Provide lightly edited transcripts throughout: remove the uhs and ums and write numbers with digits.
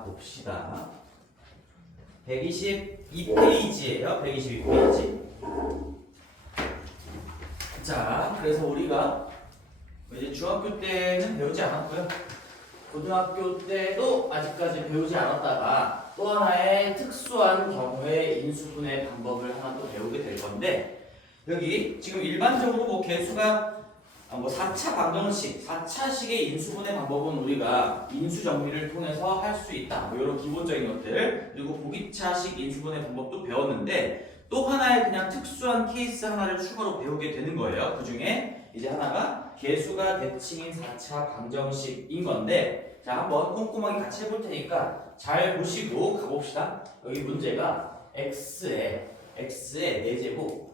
자, 봅시다. 122페이지예요. 122페이지. 자, 그래서 우리가 이제 중학교 때는 배우지 않았고요. 고등학교 때도 아직까지 배우지 않았다가 또 하나의 특수한 경우의 인수분해 방법을 하나 또 배우게 될 건데, 여기 지금 일반적으로 뭐 개수가 4차 방정식, 4차식의 인수분해 방법은 우리가 인수정리를 통해서 할 수 있다. 뭐 이런 기본적인 것들, 그리고 보기차식 인수분해 방법도 배웠는데 또 하나의 그냥 특수한 케이스 하나를 추가로 배우게 되는 거예요. 그 중에 이제 하나가 개수가 대칭인 4차 방정식인 건데, 자, 한번 꼼꼼하게 같이 해볼 테니까 잘 보시고 가봅시다. 여기 문제가 x의 4제곱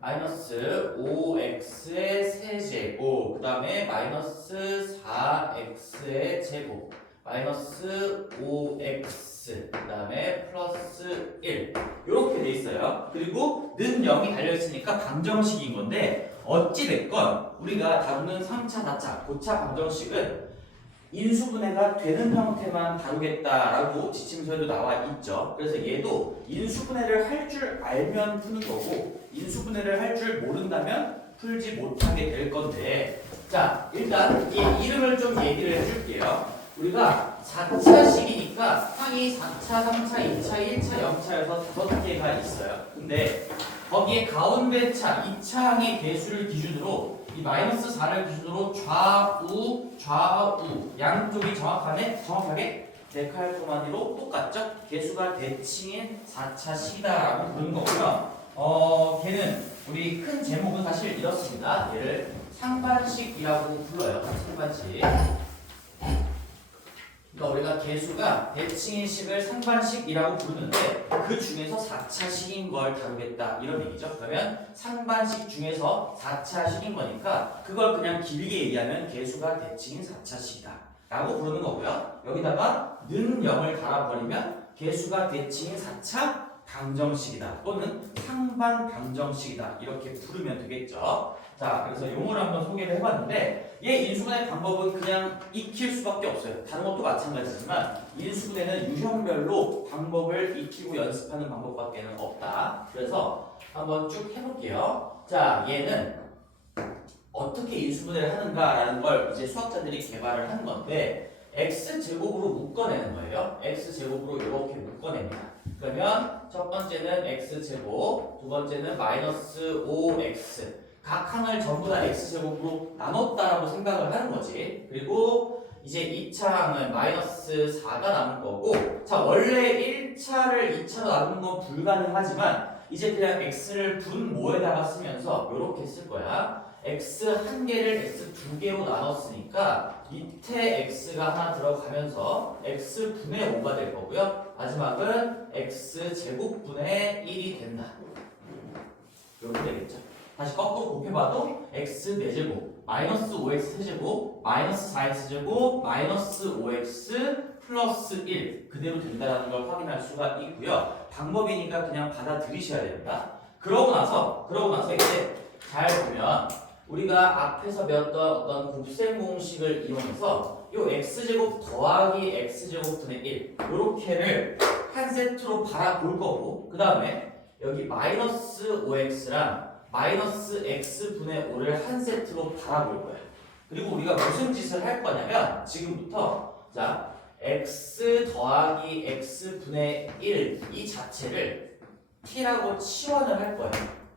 마이너스 5x의 세제곱, 그 다음에 마이너스 4x의 제곱, 마이너스 5x, 그 다음에 플러스 1 이렇게 돼 있어요. 그리고 는 0이 달려있으니까 방정식인 건데, 어찌됐건 우리가 다루는 3차, 4차, 고차 방정식은 인수분해가 되는 형태만 다루겠다라고 지침서에도 나와 있죠. 그래서 얘도 인수분해를 할 줄 알면 푸는 거고, 인수분해를 할 줄 모른다면 풀지 못하게 될 건데, 자, 일단 이 이름을 좀 얘기를 해줄게요. 우리가 4차식이니까 항이 4차, 3차, 2차, 1차, 0차에서 5개가 있어요. 근데 거기에 가운데 차, 2차 항의 개수를 기준으로 이 마이너스 4를 기준으로 좌우 양쪽이 정확하게 데칼코마니로 똑같죠? 개수가 대칭인 4차식이다라고 부르는 거고요. 걔는 우리 큰 제목은 사실 이렇습니다. 얘를 상반식이라고 불러요. 상반식. 그러니까 우리가 개수가 대칭인 식을 상반식이라고 부르는데, 그 중에서 4차식인 걸 다루겠다 이런 얘기죠. 그러면 상반식 중에서 4차식인 거니까 그걸 그냥 길게 얘기하면 개수가 대칭인 4차식이다 라고 부르는 거고요. 여기다가 는 0을 달아버리면 개수가 대칭인 4차 방정식이다 또는 상반 방정식이다 이렇게 부르면 되겠죠. 자, 그래서 용어를 한번 소개를 해봤는데, 얘 인수분해 방법은 그냥 익힐 수밖에 없어요. 다른 것도 마찬가지지만 인수분해는 유형별로 방법을 익히고 연습하는 방법밖에 없다. 그래서 한번 쭉 해볼게요. 자, 얘는 어떻게 인수분해를 하는가라는 걸 이제 수학자들이 개발을 한 건데, x제곱으로 묶어내는 거예요. x제곱으로 이렇게 묶어냅니다. 그러면 첫 번째는 x제곱, 두 번째는 마이너스 5x, 각 항을 전부 다 x제곱으로 나눴다라고 생각을 하는 거지. 그리고 이제 2차 항은 마이너스 4가 남을 거고, 자, 원래 1차를 2차로 나누는 건 불가능하지만 이제 그냥 x를 분모에다가 쓰면서 이렇게 쓸 거야. x 한 개를 x 두 개로 나눴으니까 밑에 x가 하나 들어가면서 x 분의 5가 될 거고요. 마지막은 x 제곱분의 1이 된다. 이렇게 되겠죠. 다시 거꾸로 곱해봐도 x 4제곱, 마이너스 5x 세제곱, 마이너스 4x 제곱, 마이너스 5x 플러스 1 그대로 된다는 걸 확인할 수가 있고요. 방법이니까 그냥 받아들이셔야 됩니다. 그러고 나서 이제 잘 보면 우리가 앞에서 배웠던 어떤 곱셈 공식을 이용해서 요 x제곱 더하기 x제곱분의 1 요렇게를 한 세트로 바라볼 거고, 그 다음에 여기 마이너스 5x랑 마이너스 x분의 5를 한 세트로 바라볼 거야. 그리고 우리가 무슨 짓을 할 거냐면, 지금부터 자 x 더하기 x분의 1 이 자체를 t라고 치환을 할 거야.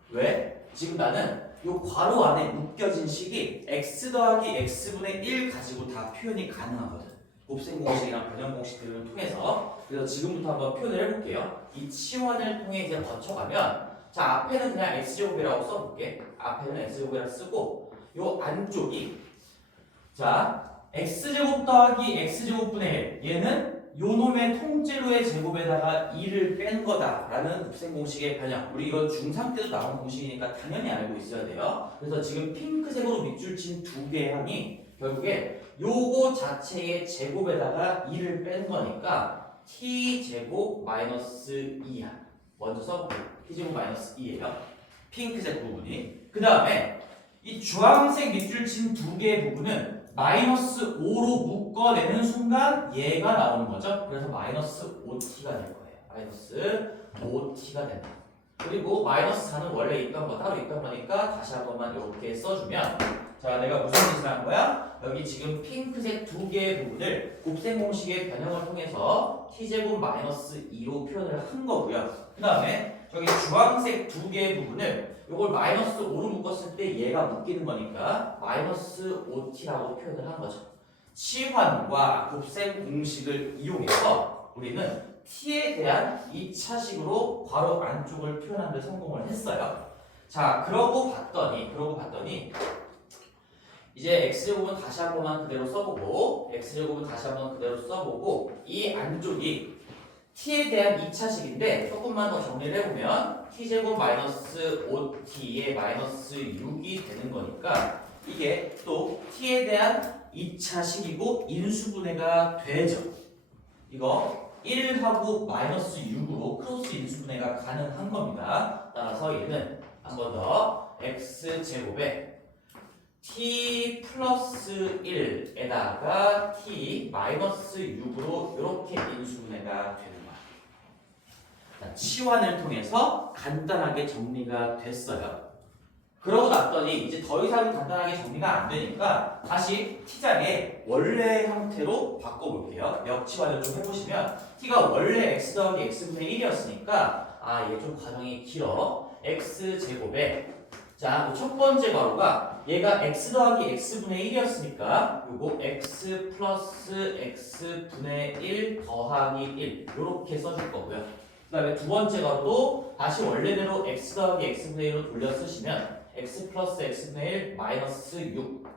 왜? 지금 나는 요 괄호 안에 묶여진 식이 x 더하기 x분의 1 가지고 다 표현이 가능하거든. 곱셈 공식이랑 변형 공식들을 통해서. 그래서 지금부터 한번 표현을 해볼게요. 이 치환을 통해 이제 거쳐가면, 자, 앞에는 그냥 x제곱이라고 써볼게. 앞에는 x제곱이라고 쓰고, 요 안쪽이 자 x제곱 더하기 x제곱분의 1 얘는 요 놈의 통째로의 제곱에다가 2를 뺀 거다라는 곱셈 공식의 변형. 우리 이건 중3 때도 나온 공식이니까 당연히 알고 있어야 돼요. 그래서 지금 핑크색으로 밑줄 친 두 개의 항이 결국에 요거 자체의 제곱에다가 2를 뺀 거니까 t제곱 마이너스 2야. 먼저 써볼게요. t제곱 마이너스 2예요. 핑크색 부분이. 그 다음에 이 주황색 밑줄 친 두 개의 부분은 마이너스 5로 묶어내는 순간 얘가 나오는 거죠. 그래서 마이너스 5t가 될 거예요. 마이너스 5t가 된다. 그리고 마이너스 4는 원래 있던 거 따로 있던 거니까 다시 한 번만 이렇게 써주면, 자, 내가 무슨 짓을 한 거야? 여기 지금 핑크색 두 개의 부분을 곱셈 공식의 변형을 통해서 t제곱 마이너스 2로 표현을 한 거고요. 그 다음에 저기 주황색 두 개의 부분을 이걸 마이너스 5로 묶었을 때 얘가 묶이는 거니까 마이너스 5t라고 표현을 한 거죠. 치환과 곱셈 공식을 이용해서 우리는 t에 대한 2차식으로 괄호 안쪽을 표현하는 데 성공을 했어요. 자, 그러고 봤더니 이제 x제곱은 다시 한 번만 그대로 써보고, x제곱은 다시 한 번 그대로 써보고, 이 안쪽이 t에 대한 2차식인데 조금만 더 정리를 해보면 t제곱 마이너스 5t에 마이너스 6이 되는 거니까 이게 또 t에 대한 2차식이고 인수분해가 되죠. 이거 1하고 마이너스 6으로 크로스 인수분해가 가능한 겁니다. 따라서 얘는 한 번 더 x제곱에 t 플러스 1에다가 t 마이너스 6으로 이렇게 인수분해가 되는 거야. 자, 치환을 통해서 간단하게 정리가 됐어요. 그러고 났더니 이제 더 이상 간단하게 정리가 안 되니까 다시 t자리에 원래 형태로 바꿔볼게요. 역치환을 좀 해보시면 t가 원래 x 더하기 x분의 1이었으니까 얘 좀 과정이 길어. x제곱에 자, 첫 번째 괄호가 얘가 x 더하기 x분의 1이었으니까 요거 x 플러스 x분의 1 더하기 1 요렇게 써줄 거고요. 그 다음에 두 번째 괄호도 다시 원래대로 x 더하기 x분의 1로 돌려 쓰시면 x 플러스 x분의 1 마이너스 6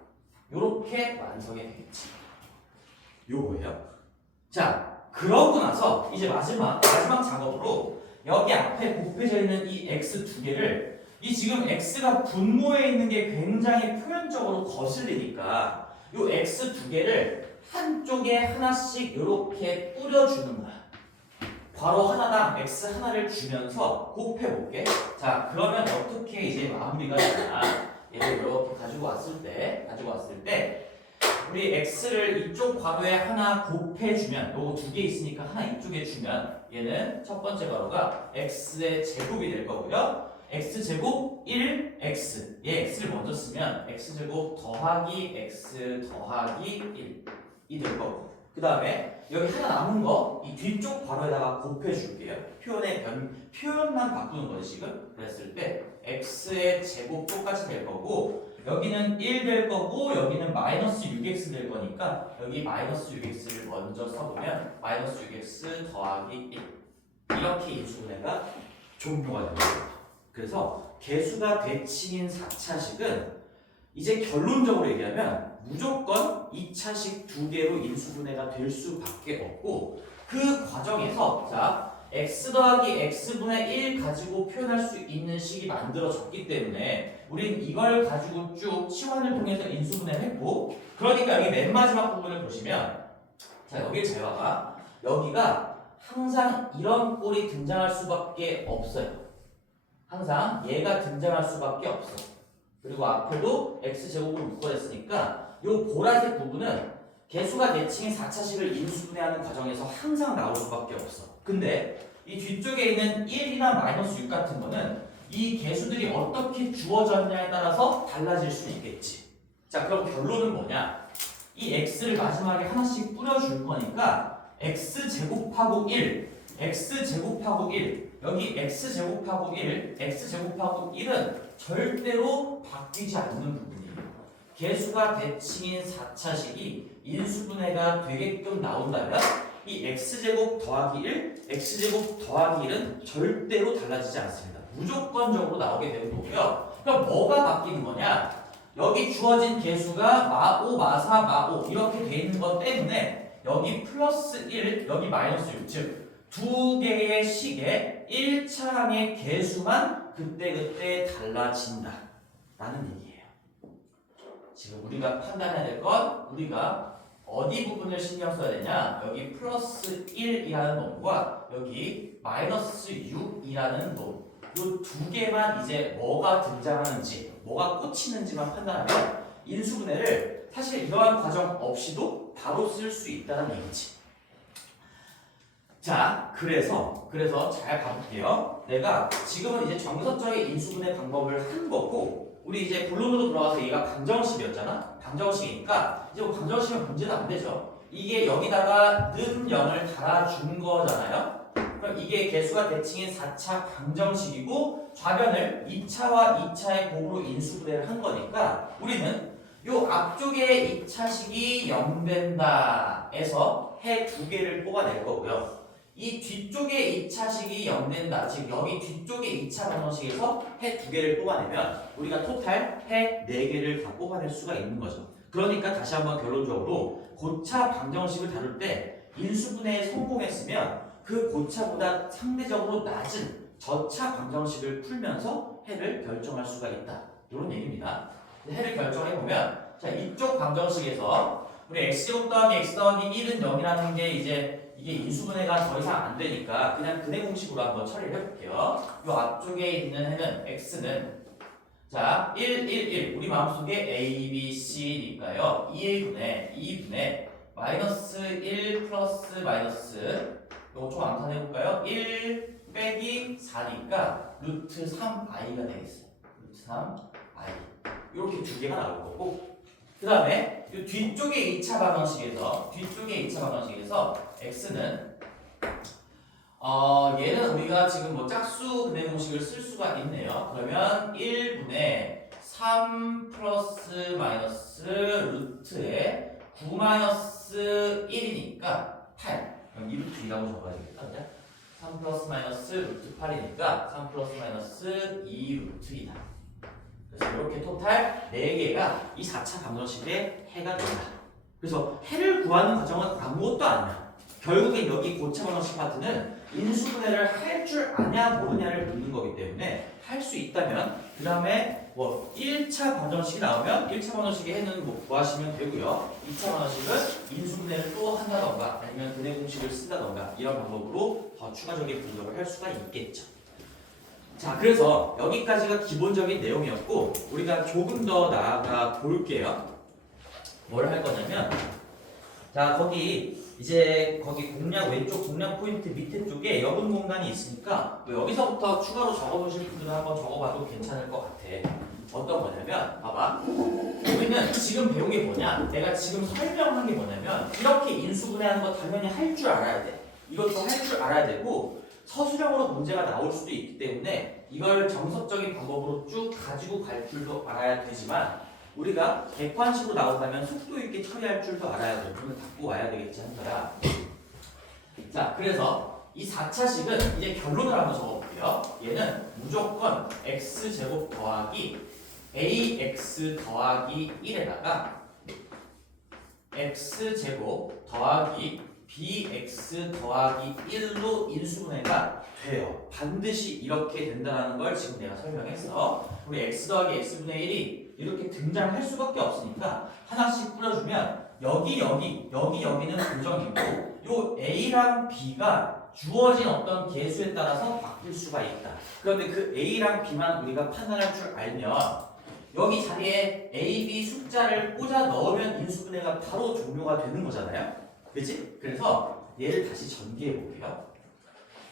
요렇게 완성이 되겠지. 요거예요. 자, 그러고 나서 이제 마지막 작업으로 여기 앞에 곱해져 있는 이 x 두 개를 이 지금 x가 분모에 있는 게 굉장히 표현적으로 거슬리니까 요 x 두 개를 한쪽에 하나씩 이렇게 뿌려주는 거야. 괄호 하나당 x 하나를 주면서 곱해볼게. 자, 그러면 어떻게 이제 마무리가 되나? 얘를 이렇게 가지고 왔을 때 우리 x를 이쪽 괄호에 하나 곱해주면 요거 두 개 있으니까 하나 이쪽에 주면 얘는 첫 번째 괄호가 x의 제곱이 될 거고요. x제곱 1x 얘 x를 먼저 쓰면 x제곱 더하기 x 더하기 1이 될 거고, 그 다음에 여기 하나 남은 거 이 뒤쪽 괄호에다가 곱해줄게요. 표현만 바꾸는 거지 지금. 그랬을 때 x의 제곱 똑같이 될 거고, 여기는 1 될 거고 여기는 마이너스 6x 될 거니까 여기 마이너스 6x를 먼저 써보면 마이너스 6x 더하기 1 이렇게 인수분해가 종료가 됩니다. 그래서 개수가 대칭인 4차식은 이제 결론적으로 얘기하면 무조건 2차식 두 개로 인수분해가 될 수밖에 없고, 그 과정에서 자 x 더하기 x분의 1 가지고 표현할 수 있는 식이 만들어졌기 때문에 우린 이걸 가지고 쭉 치환을 통해서 인수분해를 했고, 그러니까 여기 맨 마지막 부분을 보시면 자 여기를 잘 봐봐. 여기가 항상 이런 꼴이 등장할 수밖에 없어요. 항상 얘가 등장할 수밖에 없어. 그리고 앞에도 x제곱으로 묶어냈으니까 요 보라색 부분은 개수가 대칭인 4차식을 인수분해하는 과정에서 항상 나올 수밖에 없어. 근데 이 뒤쪽에 있는 1이나 마이너스 6 같은 거는 이 개수들이 어떻게 주어졌냐에 따라서 달라질 수 있겠지. 자, 그럼 결론은 뭐냐? 이 x를 마지막에 하나씩 뿌려줄 거니까 x제곱하고 1, x제곱하고 1, 여기 x제곱하고 1, x제곱하고 1은 절대로 바뀌지 않는 부분이에요. 개수가 대칭인 4차식이 인수분해가 되게끔 나온다면 이 x제곱 더하기 1, x제곱 더하기 1은 절대로 달라지지 않습니다. 무조건적으로 나오게 되는 거고요. 그럼 뭐가 바뀌는 거냐? 여기 주어진 개수가 마5, 마4, 마5 이렇게 돼 있는 것 때문에 여기 플러스 1, 여기 마이너스 6, 즉 두 개의 식의 1차항의 개수만 그때그때 달라진다 라는 얘기예요. 지금 우리가 판단해야 될 건 우리가 어디 부분을 신경 써야 되냐? 여기 플러스 1이라는 놈과 여기 마이너스 6이라는 놈, 이 두 개만 이제 뭐가 등장하는지, 뭐가 꽂히는지만 판단하면 인수분해를 사실 이러한 과정 없이도 바로 쓸 수 있다는 얘기지. 자, 그래서 잘 봐볼게요. 내가 지금은 이제 정석적인 인수분해 방법을 한 거고, 우리 이제 본론으로 돌아가서 얘가 방정식이었잖아. 방정식이니까 이제 뭐 방정식은 문제는 안 되죠. 이게 여기다가 는 0을 달아준 거잖아요. 그럼 이게 개수가 대칭인 4차 방정식이고 좌변을 2차와 2차의 곱으로 인수분해를 한 거니까 우리는 요 앞쪽에 2차식이 0 된다 에서 해 두 개를 뽑아낼 거고요. 이 뒤쪽에 2차식이 0 된다. 즉 여기 뒤쪽에 2차 방정식에서 해 두 개를 뽑아내면 우리가 토탈 해 4개를 다 뽑아낼 수가 있는 거죠. 그러니까 다시 한번 결론적으로 고차 방정식을 다룰 때 인수분해에 성공했으면 그 고차보다 상대적으로 낮은 저차 방정식을 풀면서 해를 결정할 수가 있다. 이런 얘기입니다. 해를 결정해보면 자 이쪽 방정식에서 우리 x제곱 더하기 x 더하기 1은 0이라는 게 이제 이게 인수분해가 더 이상 안 되니까 그냥 근해 공식으로 한번 처리를 해볼게요. 이 앞쪽에 있는 해는 x는 자 1, 1, 1 우리 마음속에 a, b, c니까요 2a분의 2분의 마이너스 1 플러스 마이너스 요거 좀 암산해볼까요? 1 빼기 4니까 루트 3i가 되겠어요. 루트 3i 이렇게 두 개가 나올 거고 그 다음에 이 뒤쪽에 2차 방정식에서 x는 얘는 우리가 지금 뭐 짝수 근해 공식을 쓸 수가 있네요. 그러면 1분의 3 플러스 마이너스 루트에 9 마이너스 1이니까 8 그럼 2루트 2라고 적어야 되겠다. 그죠? 3 플러스 마이너스 루트 8이니까 3 플러스 마이너스 2루트 2다. 그래서 이렇게 토탈 4개가 이 4차 방정식의 해가 된다. 그래서 해를 구하는 과정은 아무것도 아니야. 결국엔 여기 고차 방정식 파트는 인수분해를 할 줄 아냐 모르냐를 묻는 거기 때문에 할 수 있다면 그 다음에 뭐 1차 방정식이 나오면 1차 방정식의 해는 뭐 구하시면 되고요. 2차 방정식은 인수분해를 또 한다던가 아니면 근해 공식을 쓴다던가 이런 방법으로 더 추가적인 분석을 할 수가 있겠죠. 자, 그래서 여기까지가 기본적인 내용이었고 우리가 조금 더 나아가 볼게요. 뭘 할 거냐면 자, 거기 공략 왼쪽 공략 포인트 밑에 쪽에 여분 공간이 있으니까 여기서부터 추가로 적어보실 분들은 한번 적어봐도 괜찮을 것 같아. 어떤 거냐면 봐봐. 우리는 지금 배운 게 뭐냐? 내가 지금 설명한 게 뭐냐면 이렇게 인수분해하는 거 당연히 할 줄 알아야 돼. 이것도 할 줄 알아야 되고 서술형으로 문제가 나올 수도 있기 때문에 이걸 정석적인 방법으로 쭉 가지고 갈 줄도 알아야 되지만 우리가 객관식으로 나온다면 속도 있게 처리할 줄도 알아야 돼. 그러면 갖고 와야 되겠지 한 거야. 자, 그래서 이 4차식은 이제 결론을 한번 적어볼게요. 얘는 무조건 x제곱 더하기 ax 더하기 1에다가 x제곱 더하기 bx 더하기 1로 인수분해가 돼요. 반드시 이렇게 된다는 걸 지금 내가 설명했어. 우리 x 더하기 x분의 1이 이렇게 등장할 수밖에 없으니까 하나씩 뿌려주면 여기는 고정이고 요 a랑 b가 주어진 어떤 개수에 따라서 바뀔 수가 있다. 그런데 그 a랑 b만 우리가 판단할 줄 알면 여기 자리에 a, b 숫자를 꽂아 넣으면 인수분해가 바로 종료가 되는 거잖아요. 그치? 그래서 얘를 다시 전개해 볼게요.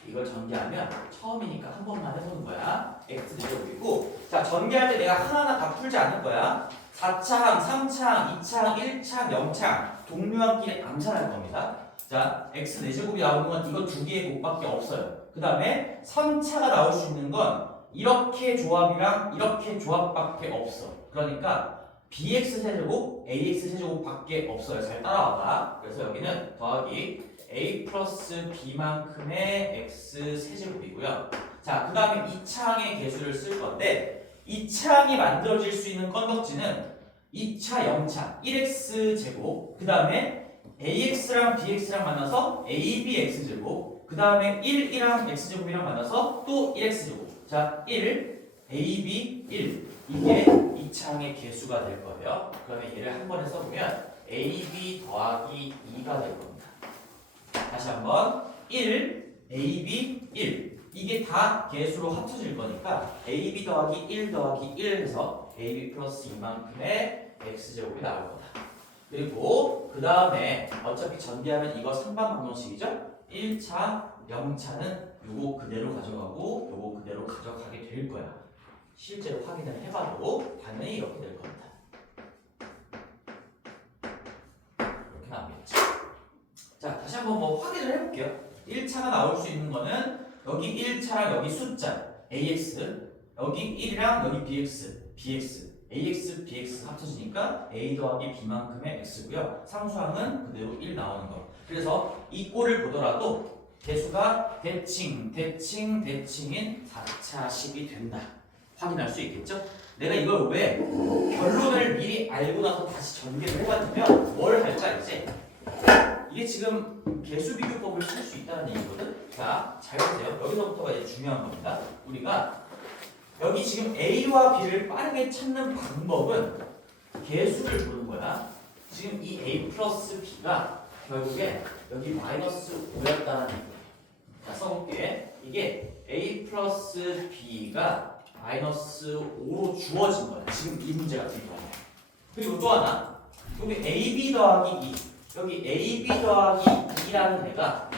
이걸 전개하면 처음이니까 한 번만 해보는 거야. x제곱이고 자 전개할 때 내가 하나하나 다 풀지 않을 거야. 4차항, 3차항, 2차항, 1차항, 0차항 동료함끼리 암산할 겁니다. 자 x 4제곱이 나오는 건 이거 두 개의 곱밖에 없어요. 그 다음에 3차가 나올 수 있는 건 이렇게 조합이랑 이렇게 조합밖에 없어. 그러니까 bx 세제곱, ax 세제곱밖에 없어요. 잘 따라와봐. 그래서 여기는 더하기 a 플러스 b만큼의 x 세제곱이고요. 자, 그 다음에 2차항의 개수를 쓸 건데 2차항이 만들어질 수 있는 건덕지는 2차, 0차, 1x 제곱, 그 다음에 ax랑 bx랑 만나서 abx 제곱, 그 다음에 1이랑 x제곱이랑 만나서 또 1x 제곱. 자, 1, ab, 1 이게 2차항의 개수가 될 거예요. 그러면 얘를 한 번에 써보면 ab 더하기 2가 될 겁니다. 다시 한번 1, ab, 1 이게 다 개수로 합쳐질 거니까 ab 더하기 1 더하기 1 해서 ab 플러스 2만큼의 x제곱이 나올 거다. 그리고 그 다음에 어차피 전개하면 이거 상반 방정식이죠? 1차, 0차는 요거 그대로 가져가고 요거 그대로 가져가게 될 거야. 실제로 확인을 해봐도 당연히 이렇게 될 겁니다. 이렇게 나오겠죠. 자, 다시 한번 뭐 확인을 해볼게요. 1차가 나올 수 있는 거는 여기 1차랑 여기 숫자 ax, 여기 1이랑 여기 bx, ax, bx 합쳐지니까 a 더하기 b만큼의 x고요. 상수항은 그대로 1 나오는 거. 그래서 이 꼴을 보더라도 개수가 대칭인 4차식이 된다. 확인할 수 있겠죠? 내가 이걸 왜 결론을 미리 알고 나서 다시 전개를 해봤냐면 뭘 할까 이제? 이게 지금 개수 비교법을 쓸 수 있다는 얘기거든? 자, 잘 보세요. 여기서부터가 이제 중요한 겁니다. 우리가 여기 지금 A와 B를 빠르게 찾는 방법은 개수를 보는 거야. 지금 이 A 플러스 B가 결국에 여기 마이너스 5였다는 얘기예요. 자, 써볼게. 이게 A 플러스 B가 마이너스 5로 주어진 거야. 지금 이 문제 같은 경우에. 그리고 또 하나. 여기 AB 더하기 2. 여기 AB 더하기 2라는 애가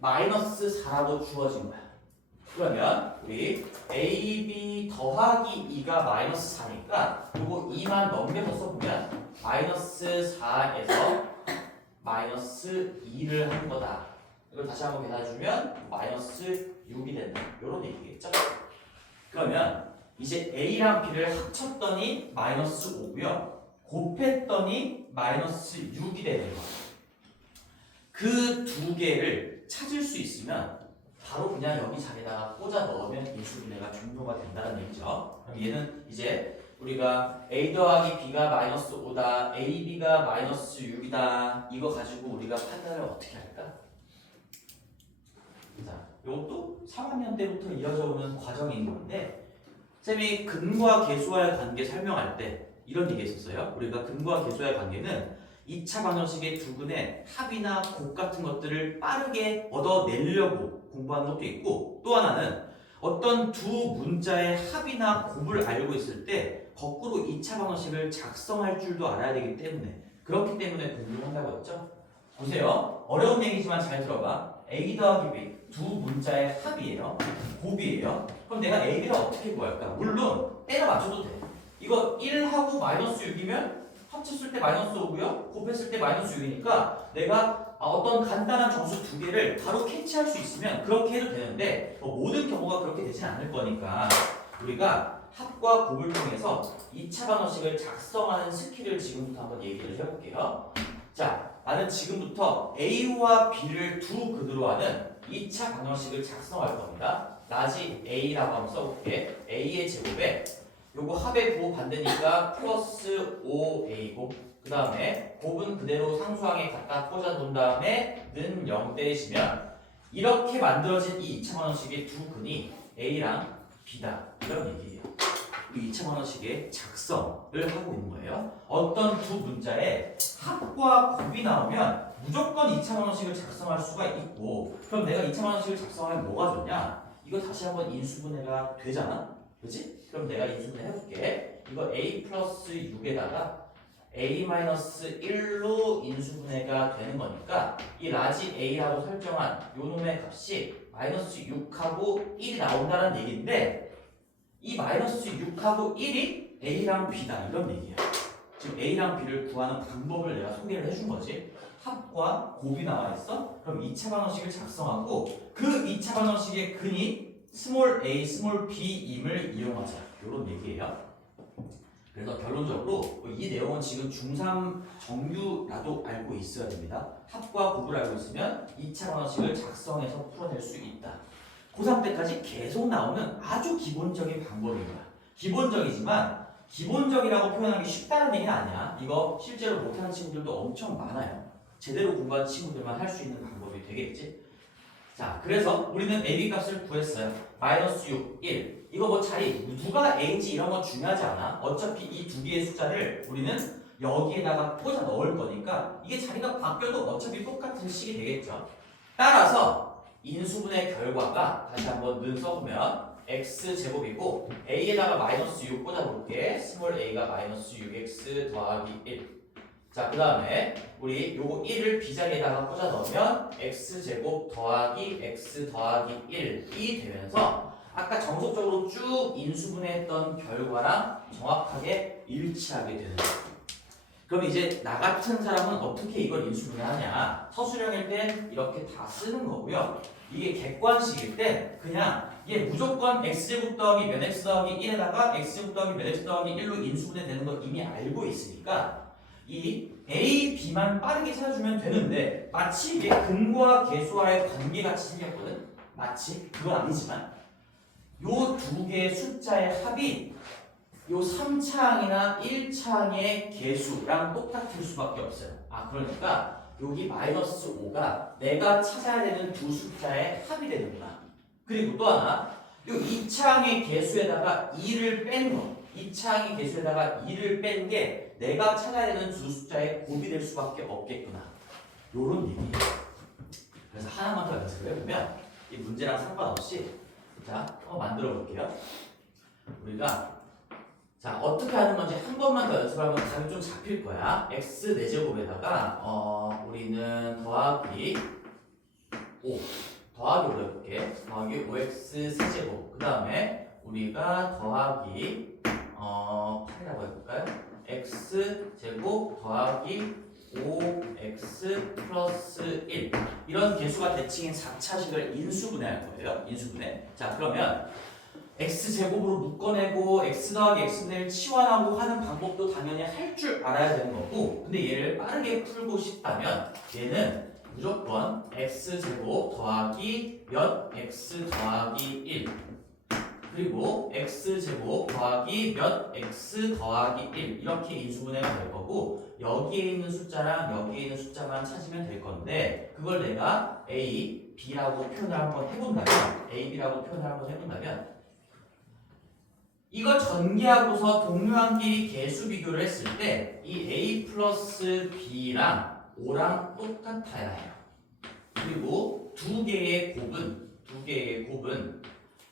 마이너스 4라고 주어진 거야. 그러면 우리 AB 더하기 2가 마이너스 4니까 요거 2만 넘겨서 써보면 마이너스 4에서 마이너스 2를 한 거다. 이걸 다시 한번 계산해주면 마이너스 6이 된다. 요런 얘기겠죠? 그러면 이제 A랑 B를 합쳤더니 마이너스 5고요. 곱했더니 마이너스 6이 되는 거예요. 그 두 개를 찾을 수 있으면 바로 그냥 여기 자리에다가 꽂아 넣으면 인수분해가 종료가 된다는 얘기죠. 그럼 얘는 이제 우리가 A 더하기 B가 마이너스 5다, AB가 마이너스 6이다. 이거 가지고 우리가 판단을 어떻게 할까? 자, 이것도 3학년 때부터 이어져 오는 과정인 건데 쌤이 근과 계수와의 관계 설명할 때 이런 얘기 했었어요. 우리가 근과 계수와의 관계는 2차 방정식의 두 근의 합이나 곱 같은 것들을 빠르게 얻어내려고 공부하는 것도 있고 또 하나는 어떤 두 문자의 합이나 곱을 알고 있을 때 거꾸로 2차 방정식을 작성할 줄도 알아야 되기 때문에 그렇기 때문에 공부를 한다고 했죠. 보세요. 어려운 얘기지만 잘 들어봐. A 더하기 B 두 문자의 합이에요. 곱이에요. 그럼 내가 A, B를 어떻게 구할까? 물론 때려 맞춰도 돼. 이거 1하고 마이너스 6이면 합쳤을 때 마이너스 5고요. 곱했을 때 마이너스 6이니까 내가 어떤 간단한 정수 두 개를 바로 캐치할 수 있으면 그렇게 해도 되는데 모든 경우가 그렇게 되진 않을 거니까 우리가 합과 곱을 통해서 2차 방정식을 작성하는 스킬을 지금부터 한번 얘기를 해볼게요. 자, 나는 지금부터 A와 B를 두 근으로 하는 2차 방정식을 작성할 겁니다. 라지 A라고 한번 써볼게. A의 제곱에 요거 합의 부호 반대니까 플러스 5A고 그 다음에 곱은 그대로 상수항에 갖다 꽂아둔 다음에 는 0 대시면 이렇게 만들어진 이 2차 방정식의 두 근이 A랑 B다 이런 얘기예요. 이 2차 방정식의 작성을 하고 있는 거예요. 어떤 두 문자에 합과 곱이 나오면 무조건 2차 방정식을 작성할 수가 있고 그럼 내가 2차 방정식을 작성하면 뭐가 좋냐? 이거 다시 한번 인수분해가 되잖아? 그치? 그럼 내가 인수분해 해볼게. 이거 A 플러스 6에다가 A-1로 인수분해가 되는 거니까 이 라지 A라고 설정한 요 놈의 값이 마이너스 6하고 1이 나온다는 얘기인데 이 마이너스 6하고 1이 A랑 B다 이런 얘기야. 지금 A랑 B를 구하는 방법을 내가 소개를 해준 거지. 합과 곱이 나와 있어. 그럼 2차 방정식을 작성하고 그 2차 방정식의 근이 스몰 a, 스몰 b임을 이용하자. 이런 얘기예요. 그래서 결론적으로 이 내용은 지금 중3 정규라도 알고 있어야 됩니다. 합과 곱을 알고 있으면 2차 방정식을 작성해서 풀어낼 수 있다. 고3 때까지 계속 나오는 아주 기본적인 방법인 거야. 기본적이지만 기본적이라고 표현하기 쉽다는 얘기는 아니야. 이거 실제로 못하는 친구들도 엄청 많아요. 제대로 공부한 친구들만 할 수 있는 방법이 되겠지. 자, 그래서 우리는 AB 값을 구했어요. 마이너스 6, 1. 이거 뭐 자리, 누가 A인지 이런 건 중요하지 않아. 어차피 이 두 개의 숫자를 우리는 여기에다가 꽂아 넣을 거니까 이게 자리가 바뀌어도 어차피 똑같은 식이 되겠죠. 따라서 인수분해 결과가 다시 한번 는 써보면 x제곱이고 A에다가 마이너스 6 꽂아볼게. 스몰 a가 마이너스 6x 더하기 1. 자, 그 다음에 우리 요거 1을 b자리에다가 꽂아 넣으면 x제곱 더하기 x 더하기 1이 되면서 아까 정석적으로 쭉 인수분해했던 결과랑 정확하게 일치하게 되는 거예요. 그럼 이제 나 같은 사람은 어떻게 이걸 인수분해하냐? 서술형일 땐 이렇게 다 쓰는 거고요. 이게 객관식일 땐 그냥 이게 무조건 x제곱 더하기 몇 x 더하기 1에다가 x제곱 더하기 몇 x 더하기 1로 인수분해 되는 거 이미 알고 있으니까 이 a, b만 빠르게 찾아주면 되는데 마치 이게 근과 계수와의 관계같이 생겼거든? 마치 그건 아니지만 요 두 개의 숫자의 합이 요 3차항이나 1차항의 계수랑 똑같을 수밖에 없어요. 아, 그러니까 여기 마이너스 5가 내가 찾아야 되는 두 숫자의 합이 되는구나. 그리고 또 하나, 요 2차항의 계수에다가 2를 뺀 거, 2차항의 계수에다가 2를 뺀 게 내가 찾아야 되는 두 숫자의 곱이 될 수밖에 없겠구나. 요런 얘기예요. 그래서 하나만 더 연습을 해보면 이 문제랑 상관없이 자, 만들어 볼게요. 우리가 자, 어떻게 하는 건지 한 번만 더 연습하면 답이 좀 잡힐 거야. x 4제곱에다가 우리는 더하기 5 더하기 5 해볼게. 더하기 5x 세제곱. 그 다음에 우리가 더하기 8이라고 해볼까요? x 제곱 더하기 5x 플러스 1 이런 개수가 대칭인 4차식을 인수분해할 거예요. 인수분해. 자, 그러면 x제곱으로 묶어내고 x 더하기 x분의 1 치환하고 하는 방법도 당연히 할 줄 알아야 되는 거고, 근데 얘를 빠르게 풀고 싶다면 얘는 무조건 x제곱 더하기 몇 x 더하기 1 그리고 x제곱 더하기 몇 x 더하기 1 이렇게 인수분해가 될 거고, 여기에 있는 숫자랑 여기에 있는 숫자만 찾으면 될 건데 그걸 내가 a, b라고 표현을 한번 해본다면 a, b라고 표현을 한번 해본다면 이거 전개하고서 동류항끼리 개수 비교를 했을 때 이 a 플러스 b랑 5랑 똑같아야 해요. 그리고 두 개의 곱은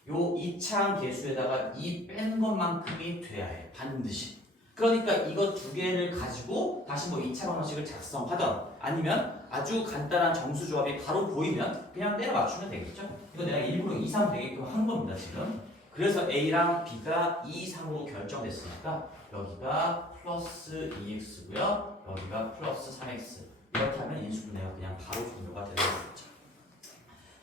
요 2차항 개수에다가 2 뺀 것만큼이 돼야 해. 반드시. 그러니까 이거 두 개를 가지고 다시 뭐 2차 방정식을 작성하던 아니면 아주 간단한 정수 조합이 바로 보이면 그냥 때려 맞추면 되겠죠. 이거 내가 일부러 2, 3 되게끔 한 겁니다, 지금. 그래서 A랑 B가 2, 3으로 결정됐으니까 여기가 플러스 2x고요. 여기가 플러스 3x. 이렇게 하면 인수분해가 그냥 바로 종료가 되는 거죠.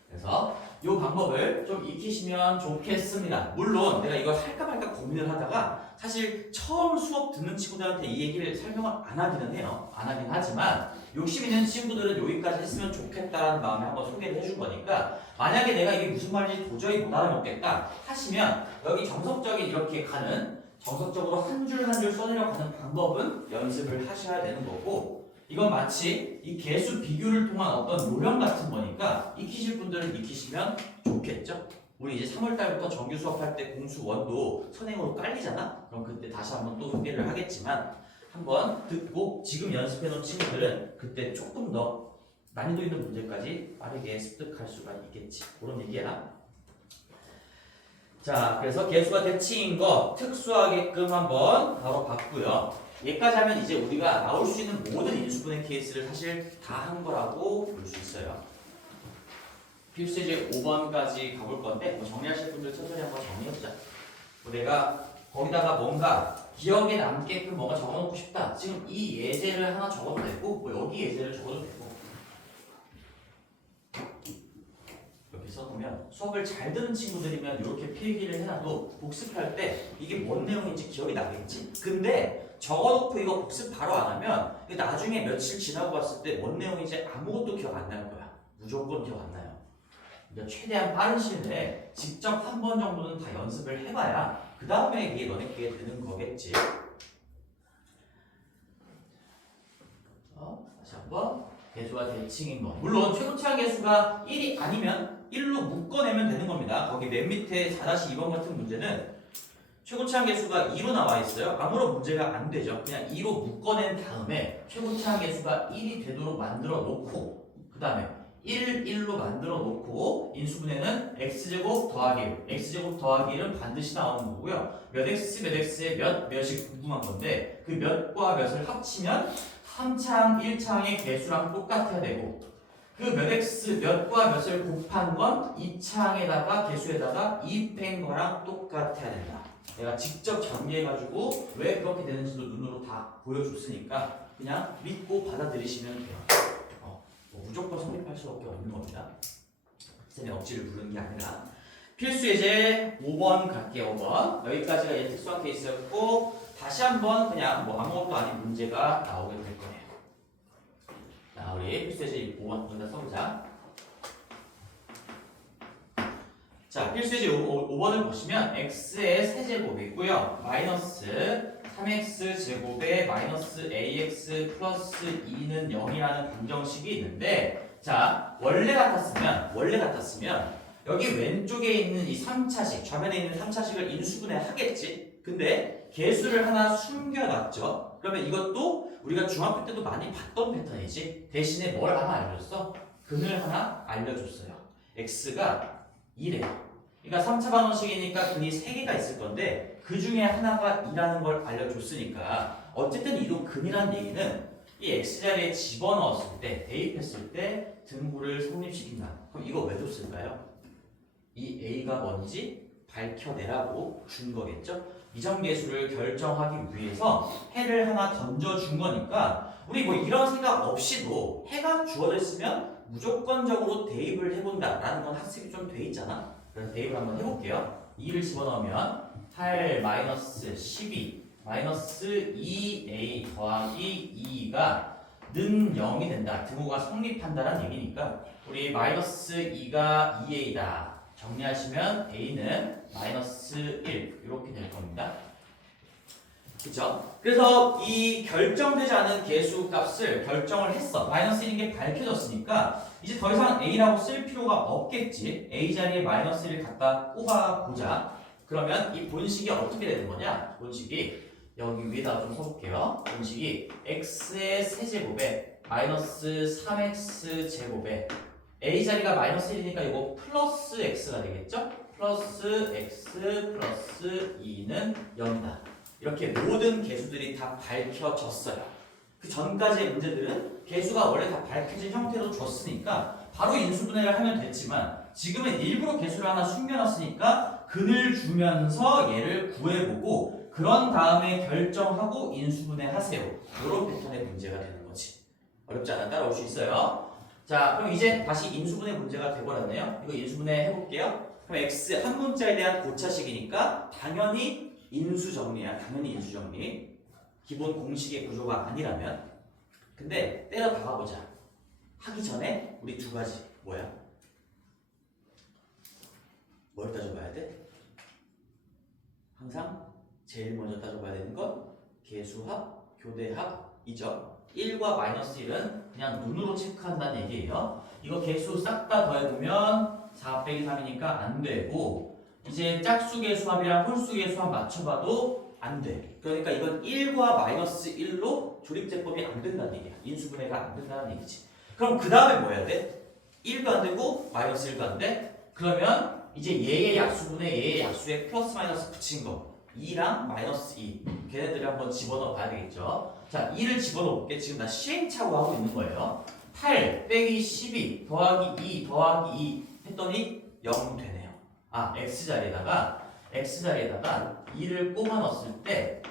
그래서 이 방법을 좀 익히시면 좋겠습니다. 물론 내가 이걸 할까 말까 고민을 하다가 사실 처음 수업 듣는 친구들한테 이 얘기를 설명을 안 하기는 해요. 안 하긴 하지만 욕심 있는 친구들은 여기까지 했으면 좋겠다라는 마음에 한번 소개를 해준 거니까 만약에 내가 이게 무슨 말인지 도저히 못 알아먹겠다 하시면 여기 정석적인 이렇게 가는 정석적으로 한 줄 한 줄 써내려 가는 방법은 연습을 하셔야 되는 거고, 이건 마치 이 개수 비교를 통한 어떤 요령 같은 거니까 익히실 분들은 익히시면 좋겠죠? 우리 이제 3월달부터 정규 수업할 때 공수 원도 선행으로 깔리잖아? 그럼 그때 다시 한번 또 소개를 하겠지만 한번 듣고 지금 연습해 놓은 친구들은 그때 조금 더 난이도 있는 문제까지 빠르게 습득할 수가 있겠지. 그런 얘기야. 자, 그래서 개수가 대칭인 거 특수하게끔 한번 바로 봤고요. 여기까지 하면 이제 우리가 나올 수 있는 모든 인수분해 케이스를 사실 다 한 거라고 볼 수 있어요. 필수 이제 5번까지 가볼 건데 뭐 정리하실 분들 천천히 한번 정리해보자. 뭐 내가 거기다가 뭔가 기억에 남게끔 뭔가 적어놓고 싶다. 지금 이 예제를 하나 적어도 되고 뭐 여기 예제를 적어도 되고 이렇게 써놓으면 수업을 잘 듣는 친구들이면 이렇게 필기를 해놔도 복습할 때 이게 뭔 내용인지 기억이 나겠지. 근데 적어놓고 이거 복습 바로 안 하면 나중에 며칠 지나고 봤을 때 뭔 내용인지 아무것도 기억 안 날 거야. 무조건 기억 안 나요. 그러니까 최대한 빠른 시일 내에 직접 한 번 정도는 다 연습을 해봐야 그 다음에 이게 너네끼리 되는 거겠지. 다시 한번 개수와 대칭인 거. 물론 최고치항 개수가 1이 아니면 1로 묶어내면 되는 겁니다. 거기 맨 밑에 4-2번 같은 문제는 최고치항 개수가 2로 나와 있어요. 아무런 문제가 안 되죠. 그냥 2로 묶어낸 다음에 최고치항 개수가 1이 되도록 만들어 놓고 그 다음에 1로 만들어 놓고 인수분해는 x제곱 더하기 1, x제곱 더하기 1은 반드시 나오는 거고요. 몇 x에 몇이 궁금한 건데 그 몇과 몇을 합치면 3차항 1차항의 개수랑 똑같아야 되고 그 몇 x 몇과 몇을 곱한 건 2차항에다가 개수에다가 입힌 거랑 똑같아야 된다. 내가 직접 정리해가지고 왜 그렇게 되는지도 눈으로 다 보여줬으니까 그냥 믿고 받아들이시면 돼요. 뭐 무조건 성립할 수밖에 없는 겁니다. 쌤이 억지를 부르는 게 아니라. 필수 예제 5번 갈게요. 5번. 여기까지가 얘 특수한 케이스였고 다시 한번 그냥 뭐 아무것도 아닌 문제가 나오게 될 거예요. 자, 우리 필수 예제 5번 먼저 써보자. 자, 필수 예제 5번을 보시면 x의 세제곱이 있고요. 마이너스 3x 제곱에 마이너스 ax 플러스 2는 0이라는 방정식이 있는데 자, 원래 같았으면 여기 왼쪽에 있는 이 3차식, 좌변에 있는 3차식을 인수분해 하겠지? 근데 개수를 하나 숨겨놨죠? 그러면 이것도 우리가 중학교 때도 많이 봤던 패턴이지? 대신에 뭘 하나 알려줬어? 근을 하나 알려줬어요. x가 2래요. 그러니까 3차 방정식이니까 근이 3개가 있을 건데 그 중에 하나가 2라는 걸 알려줬으니까 어쨌든 이도 근이란 얘기는 이 x자리에 집어넣었을 때, 대입했을 때 등호를 성립시킨다. 그럼 이거 왜 줬을까요? 이 a가 뭔지 밝혀내라고 준 거겠죠? 이정계수를 결정하기 위해서 해를 하나 던져준 거니까 우리 뭐 이런 생각 없이도 해가 주어져 있으면 무조건적으로 대입을 해본다라는 건 학습이 좀 돼 있잖아. 그래서 대입을 한번 해볼게요. 2를 집어넣으면 8 마이너스 12 마이너스 2a 더하기 2가 는 0이 된다. 등호가 성립한다는 얘기니까 우리 마이너스 2가 2a다. 정리하시면 a는 마이너스 1 이렇게 될 겁니다. 그쵸? 그래서 이 결정되지 않은 개수 값을 결정을 했어. 마이너스 1인 게 밝혀졌으니까 이제 더 이상 a라고 쓸 필요가 없겠지. a 자리에 마이너스 1을 갖다 꼽아보자. 그러면 이 본식이 어떻게 되는 거냐? 본식이 여기 위에다 좀 써볼게요. 본식이 x의 세제곱에 마이너스 3x 제곱에 a 자리가 마이너스 1이니까 이거 플러스 x가 되겠죠? 플러스 x 플러스 2는 0이다. 이렇게 모든 개수들이 다 밝혀졌어요. 그 전까지의 문제들은 개수가 원래 다 밝혀진 형태로 줬으니까 바로 인수분해를 하면 됐지만 지금은 일부러 개수를 하나 숨겨놨으니까 근을 주면서 얘를 구해보고 그런 다음에 결정하고 인수분해하세요. 이런 패턴의 문제가 되는 거지. 어렵지 않아? 따라올 수 있어요. 자, 그럼 이제 다시 인수분해 문제가 돼버렸네요. 이거 인수분해 해볼게요. 그럼 x 한 문자에 대한 고차식이니까 당연히 인수정리야. 당연히 인수정리. 기본 공식의 구조가 아니라면. 근데 때려 박아보자. 하기 전에 우리 두 가지 뭐야? 뭘 따져봐야 돼? 항상 제일 먼저 따져봐야 되는 건 개수합, 교대합이죠. 1과 마이너스 1은 그냥 눈으로 체크한다는 얘기예요. 이거 개수 싹 다 더해보면 4 빼기 3이니까 안 되고 이제 짝수개수합이랑 홀수개수합 맞춰봐도 안 돼. 그러니까 이건 1과 마이너스 1로 조립제법이 안 된다는 얘기야. 인수분해가 안 된다는 얘기지. 그럼 그 다음에 뭐 해야 돼? 1도 안 되고 마이너스 1도 안 돼? 그러면 이제 얘의 약수분에 얘의 약수에 플러스 마이너스 붙인 거 2랑 마이너스 2 걔네들을 한번 집어넣어 봐야 되겠죠. 자, 2를 집어넣어 볼게. 지금 나 시행착오 하고 있는 거예요. 8 빼기 12 더하기 2 더하기 2 했더니 0 되네요. 아, x자리에다가 2를 꼽아 넣었을 때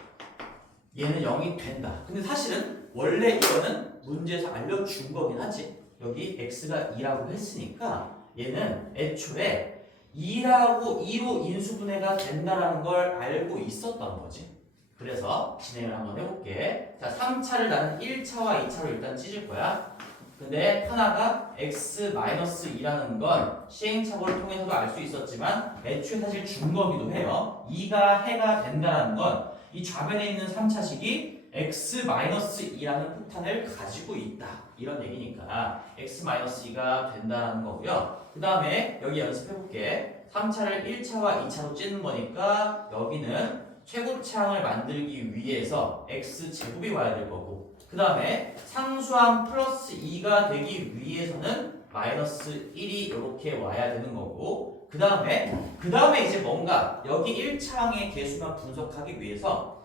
얘는 0이 된다. 근데 사실은 원래 이거는 문제에서 알려준 거긴 하지. 여기 x가 2라고 했으니까 얘는 애초에 2로 인수분해가 된다는 걸 알고 있었던 거지. 그래서 진행을 한번 해볼게. 자, 3차를 나는 1차와 2차로 일단 찢을 거야. 근데 하나가 x-2라는 건 시행착오를 통해서도 알 수 있었지만 애초에 사실 준 거기도 해요. 2가 해가 된다는 건 이 좌변에 있는 3차식이 x-2라는 폭탄을 가지고 있다. 이런 얘기니까 x-2가 된다는 거고요. 그 다음에 여기 연습해볼게. 3차를 1차와 2차로 찢는 거니까 여기는 최고차항을 만들기 위해서 x제곱이 와야 될 거고 그 다음에 상수항 플러스 2가 되기 위해서는 마이너스 1이 이렇게 와야 되는 거고 그 다음에 이제 뭔가 여기 1차항의 개수만 분석하기 위해서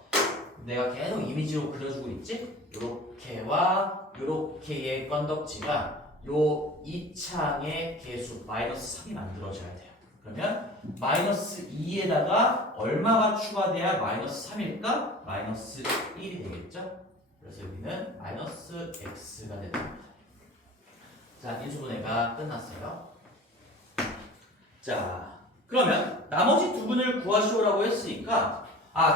내가 계속 이미지로 그려주고 있지? 요렇게와 요렇게의 건덕지가 요 이창의 개수 마이너스 3이 만들어져야 돼요. 그러면 마이너스 2에다가 얼마가 추가돼야 마이너스 3일까? 마이너스 1이 되겠죠? 그래서 여기는 마이너스 x가 됩니다. 자, 인수분해가 끝났어요. 자, 그러면 나머지 두 분을 구하시오라고 했으니까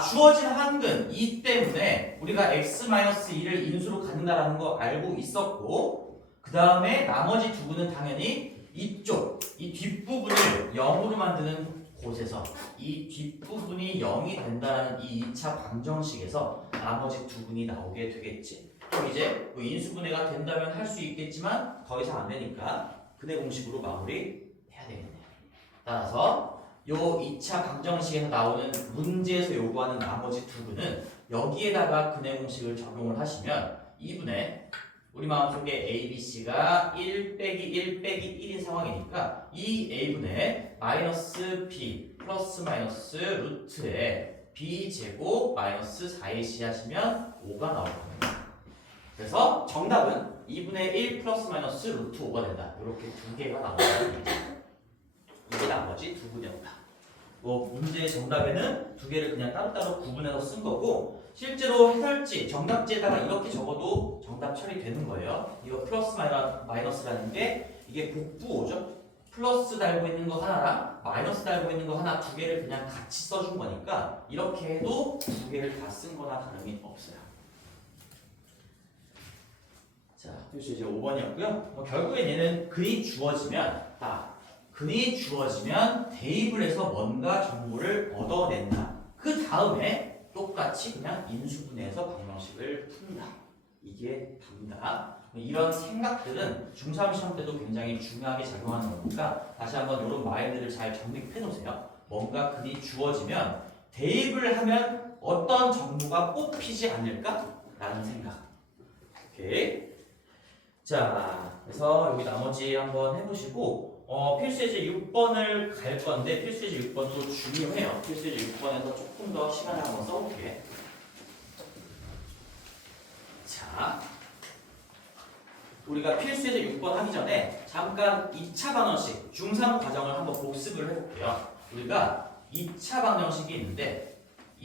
주어진 한근 2 때문에 우리가 x-2를 인수로 갖는다라는 거 알고 있었고, 그 다음에 나머지 두 분은 당연히 이쪽, 이 뒷부분을 0으로 만드는 곳에서 이 뒷부분이 0이 된다는 이 2차 방정식에서 나머지 두 분이 나오게 되겠지. 그럼 이제 뭐 인수분해가 된다면 할 수 있겠지만 더 이상 안 되니까 근해 공식으로 마무리해야 되겠네요. 따라서 요 2차 방정식에서 나오는 문제에서 요구하는 나머지 두 분은 여기에다가 근해 공식을 적용을 하시면 2분의 우리 마음속에 A, B, C가 1 빼기 1 빼기 1인 상황이니까 이 A분의 마이너스 B 플러스 마이너스 루트에 B제곱 마이너스 4AC 하시면 5가 나올 겁니다. 그래서 정답은 2분의 1 플러스 마이너스 루트 5가 된다. 이렇게 두 개가 나옵니다. 이게 나머지 두 분이었다. 뭐 문제의 정답에는 두 개를 그냥 따로따로 구분해서 쓴 거고, 실제로 해설지, 정답지에다가 이렇게 적어도 정답 처리되는 거예요. 이거 플러스 마이너스라는 게 이게 복부호죠. 플러스 달고 있는 거 하나랑 마이너스 달고 있는 거 하나 두 개를 그냥 같이 써준 거니까 이렇게 해도 두 개를 다 쓴 거나 다름이 없어요. 자, 그래서 이제 5번이었고요. 결국엔 얘는 근이 주어지면 근이 주어지면 대입을 해서 뭔가 정보를 얻어낸다. 그 다음에 똑같이 그냥 인수분해해서 방정식을 푼다. 이게 답니다. 이런 생각들은 중3 시험 때도 굉장히 중요하게 작용하는 거니까 다시 한번 이런 마인드를 잘 정립해 놓으세요. 뭔가 근이 주어지면 대입을 하면 어떤 정보가 뽑히지 않을까? 라는 생각. 오케이. 자, 그래서 여기 나머지 한번 해보시고 필수예제 6번을 갈 건데 필수예제 6번도 중요해요. 필수예제 6번에서 조금 더 시간을 한번 써볼게. 자, 우리가 필수예제 6번 하기 전에 잠깐 2차 방정식 중3 과정을 한번 복습을 해볼게요. 우리가 2차 방정식이 있는데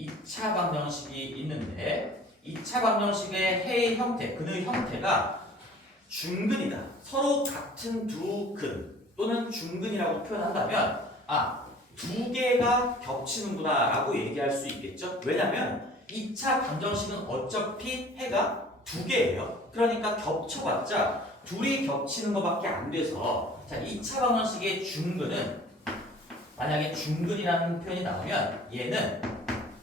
2차 방정식의 해의 형태, 근의 형태가 중근이다. 서로 같은 두 근 또는 중근이라고 표현한다면 두 개가 겹치는구나 라고 얘기할 수 있겠죠. 왜냐면 2차 방정식은 어차피 해가 두 개예요. 그러니까 겹쳐봤자 둘이 겹치는 것밖에 안 돼서, 자, 2차 방정식의 중근은 만약에 중근이라는 표현이 나오면 얘는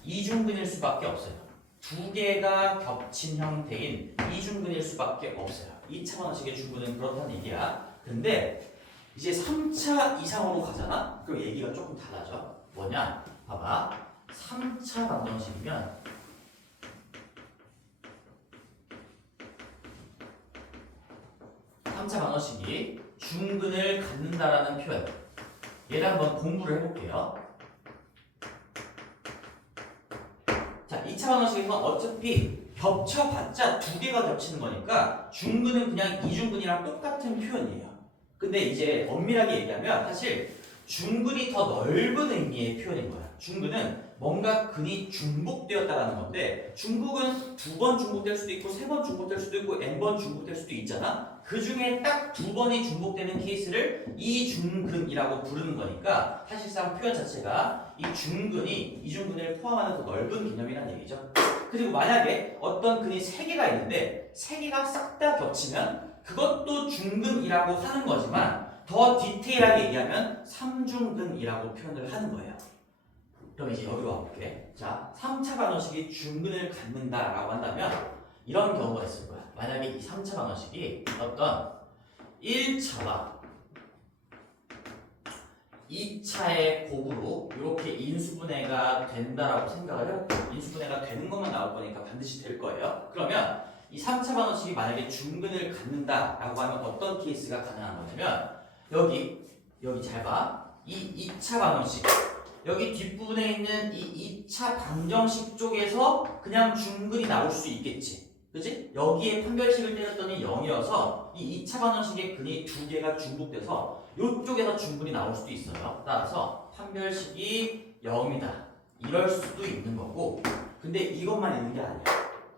이중근일 수밖에 없어요. 두 개가 겹친 형태인 이중근일 수밖에 없어요. 2차 방정식의 중근은 그렇다는 얘기야. 근데 이제 3차 이상으로 가잖아? 그럼 얘기가 조금 달라져. 뭐냐? 봐봐. 3차 방정식이면 이 중근을 갖는다라는 표현. 얘를 한번 공부를 해볼게요. 자, 2차 방정식에서 어차피 겹쳐봤자 두 개가 겹치는 거니까 중근은 그냥 이중근이랑 똑같은 표현이에요. 근데 이제 엄밀하게 얘기하면 사실 중근이 더 넓은 의미의 표현인 거야. 중근은 뭔가 근이 중복되었다라는 건데, 중복은 2번 중복될 수도 있고 3번 중복될 수도 있고 n번 중복될 수도 있잖아. 그 중에 딱 2번이 중복되는 케이스를 이중근이라고 부르는 거니까 사실상 표현 자체가 이 중근이 이중근을 포함하는 더 넓은 개념이라는 얘기죠. 그리고 만약에 어떤 근이 3개가 있는데 3개가 싹 다 겹치면 그것도 중근이라고 하는 거지만 더 디테일하게 얘기하면 3중근이라고 표현을 하는 거예요. 그럼 이제 여기로 와볼게. 자, 3차 방정식이 중근을 갖는다라고 한다면 이런 경우가 있을 거야. 만약에 이 3차 방정식이 어떤 1차와 2차의 곱으로 이렇게 인수분해가 된다라고 생각을 해볼게요. 인수분해가 되는 것만 나올 거니까 반드시 될 거예요. 그러면 이 3차 방정식이 만약에 중근을 갖는다라고 하면 어떤 케이스가 가능한 거냐면 여기 잘 봐. 이 2차 방정식 여기 뒷부분에 있는 이 2차 방정식 쪽에서 그냥 중근이 나올 수 있겠지. 그치? 여기에 판별식을 때렸더니 0이어서 이 2차 방정식의 근이 두 개가 중복돼서 이쪽에서 중분이 나올 수도 있어요. 따라서 판별식이 0이다. 이럴 수도 있는 거고. 근데 이것만 있는 게 아니야.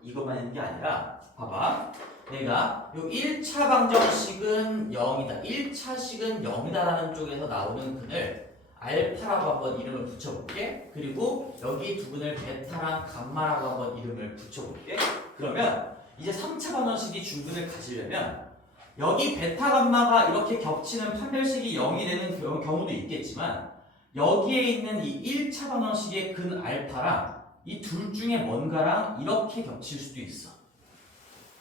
이것만 있는 게 아니라 봐봐. 내가 요 1차 방정식은 0이다. 1차식은 0이다라는 쪽에서 나오는 근을 알파라고 한번 이름을 붙여볼게. 그리고 여기 두 근을 베타랑 감마라고 한번 이름을 붙여볼게. 그러면 이제 3차 방정식이 중근을 가지려면 여기 베타 감마가 이렇게 겹치는 판별식이 0이 되는 경우도 있겠지만 여기에 있는 이 1차 방정식의 근 알파랑 이 둘 중에 뭔가랑 이렇게 겹칠 수도 있어.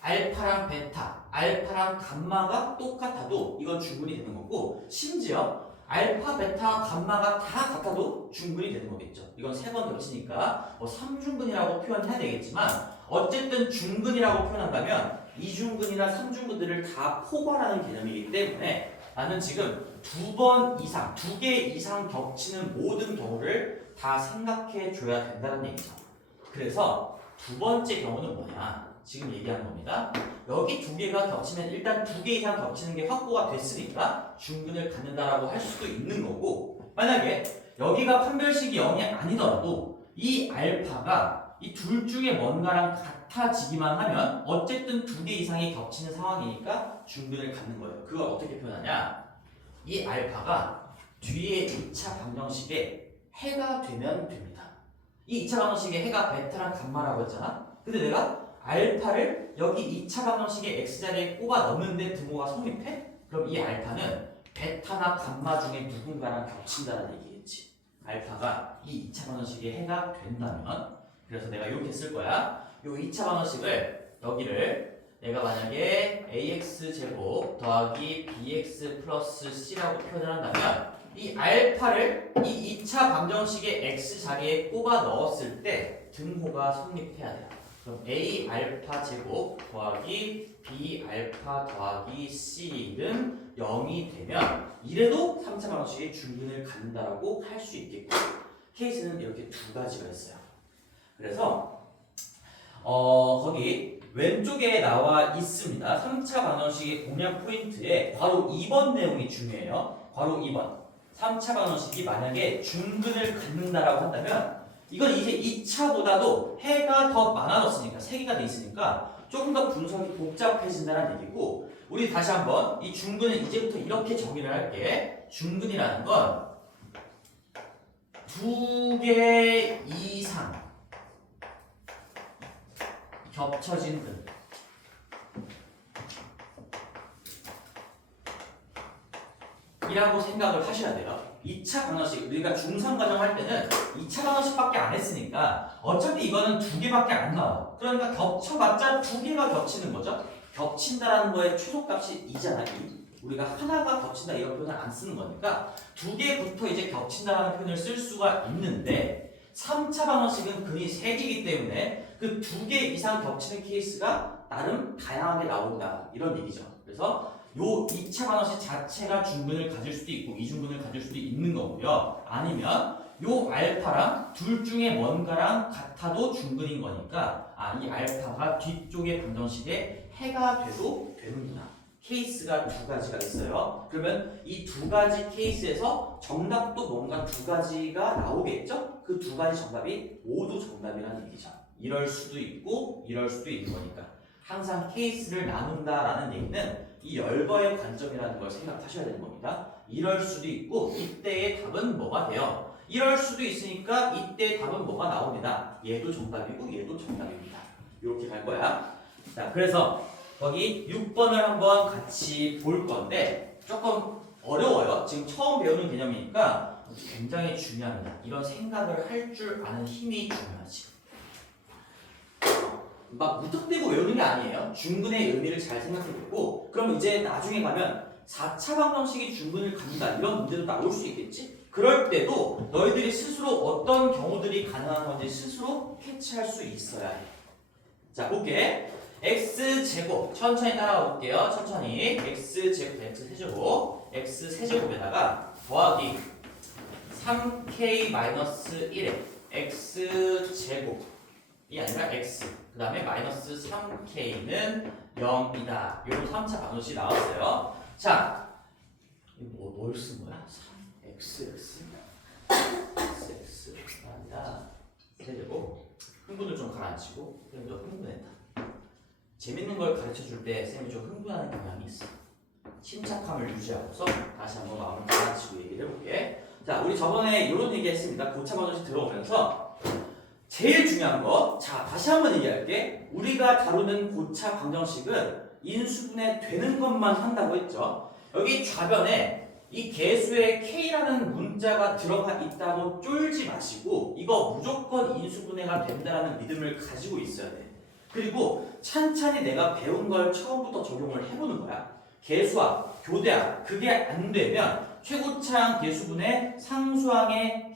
알파랑 베타, 알파랑 감마가 똑같아도 이건 중근이 되는 거고, 심지어 알파, 베타, 감마가 다 같아도 중근이 되는 거겠죠. 이건 세 번 겹치니까 뭐 3중근이라고 표현해야 되겠지만 어쨌든 중근이라고 표현한다면 이중근이나 삼중근들을 다 포괄하는 개념이기 때문에 나는 지금 두 번 이상, 두 개 이상 겹치는 모든 경우를 다 생각해 줘야 된다는 얘기죠. 그래서 두 번째 경우는 뭐냐? 지금 얘기하는 겁니다. 여기 두 개가 겹치면 일단 두 개 이상 겹치는 게 확보가 됐으니까 중근을 갖는다라고 할 수도 있는 거고, 만약에 여기가 판별식이 0이 아니더라도 이 알파가 이 둘 중에 뭔가랑 같아지기만 하면 어쨌든 두 개 이상이 겹치는 상황이니까 중근을 갖는 거예요. 그걸 어떻게 표현하냐? 이 알파가 뒤에 2차 방정식에 해가 되면 됩니다. 이 2차 방정식에 해가 베타랑 감마라고 했잖아. 근데 내가 알파를 여기 2차 방정식의 x자리에 꼽아 넣는데 등호가 성립해? 그럼 이 알파는 베타나 감마 중에 누군가랑 겹친다는 얘기겠지. 알파가 이 2차 방정식의 해가 된다면, 그래서 내가 이렇게 쓸 거야. 이 2차 방정식을 여기를 내가 만약에 ax제곱 더하기 bx 플러스 c라고 표현을 한다면 이 알파를 이 2차 방정식의 x자리에 꼽아 넣었을 때 등호가 성립해야 돼요. 그럼 a 알파 제곱 더하기 b 알파 더하기 c는 0이 되면 이래도 3차 방정식의 중근을 갖는다라고 할 수 있겠고, 케이스는 이렇게 두 가지가 있어요. 그래서 거기 왼쪽에 나와 있습니다. 3차 방정식의 공략 포인트에 바로 2번 내용이 중요해요. 바로 2번. 3차 방정식이 만약에 중근을 갖는다라고 한다면 이건 이제 2차보다도 해가 더 많아졌으니까 3개가 돼 있으니까 조금 더 분석이 복잡해진다는 얘기고, 우리 다시 한번 이 중근은 이제부터 이렇게 정의를 할게. 중근이라는 건 두 개 이상 겹쳐진 근, 이라고 생각을 하셔야 돼요. 2차 방정식, 우리가 중상과정 할 때는 2차 방정식밖에 안 했으니까 어차피 이거는 두 개밖에 안 나와요. 그러니까 겹쳐봤자 두 개가 겹치는 거죠. 겹친다라는 거의 최소값이 2잖아. 우리가 하나가 겹친다 이런 표현을 안 쓰는 거니까 두 개부터 이제 겹친다라는 표현을 쓸 수가 있는데 3차 방정식은 근이 3개이기 때문에 그 두 개 이상 겹치는 케이스가 나름 다양하게 나온다 이런 얘기죠. 그래서 요 2차 방정식 자체가 중근을 가질 수도 있고 이중근을 가질 수도 있는 거고요. 아니면 요 알파랑 둘 중에 뭔가랑 같아도 중근인 거니까 이 알파가 뒤쪽의 방정식에 해가 돼도 되는구나. 케이스가 두 가지가 있어요. 그러면 이 두 가지 케이스에서 정답도 뭔가 두 가지가 나오겠죠? 그 두 가지 정답이 모두 정답이라는 얘기죠. 이럴 수도 있고 이럴 수도 있는 거니까 항상 케이스를 나눈다라는 얘기는 이 열거의 관점이라는 걸 생각하셔야 되는 겁니다. 이럴 수도 있고 이때의 답은 뭐가 돼요? 이럴 수도 있으니까 이때의 답은 뭐가 나옵니다. 얘도 정답이고 얘도 정답입니다. 이렇게 갈 거야. 자, 그래서 거기 6번을 한번 같이 볼 건데 조금 어려워요. 지금 처음 배우는 개념이니까 굉장히 중요합니다. 이런 생각을 할 줄 아는 힘이 중요하지. 막 무턱대고 외우는 게 아니에요. 중근의 의미를 잘 생각해보고, 그럼 이제 나중에 가면 4차 방정식이 중근을 갖는다 이런 문제도 나올 수 있겠지? 그럴 때도 너희들이 스스로 어떤 경우들이 가능한 건지 스스로 캐치할 수 있어야 해. 자, 볼게. x제곱 천천히 따라가 볼게요. 천천히 x제곱 x세제곱 x세제곱에다가 더하기 3k-1에 x제곱 아니라 x. 그 다음에 마이너스 3k는 0이다. 이런 3차 방정식이 나왔어요. 자, 이거 뭘 쓴 거야? 3xx xx가 아니라 세제곱. 흥분을 좀 가라앉히고 그럼 너 흥분했다. 재밌는 걸 가르쳐 줄 때 쌤이 좀 흥분하는 경향이 있어. 침착함을 유지하고서 다시 한번 마음을 가라앉히고 얘기를 해볼게. 자, 우리 저번에 이런 얘기 했습니다. 고차 방정식 들어오면서 제일 중요한 거, 자 다시 한번 얘기할게. 우리가 다루는 고차 방정식은 인수분해 되는 것만 한다고 했죠. 여기 좌변에 이 개수에 k라는 문자가 들어가 있다고 쫄지 마시고 이거 무조건 인수분해가 된다는 믿음을 가지고 있어야 돼. 그리고 찬찬히 내가 배운 걸 처음부터 적용을 해보는 거야. 개수합, 교대합 그게 안 되면 최고차항 개수분의 상수항의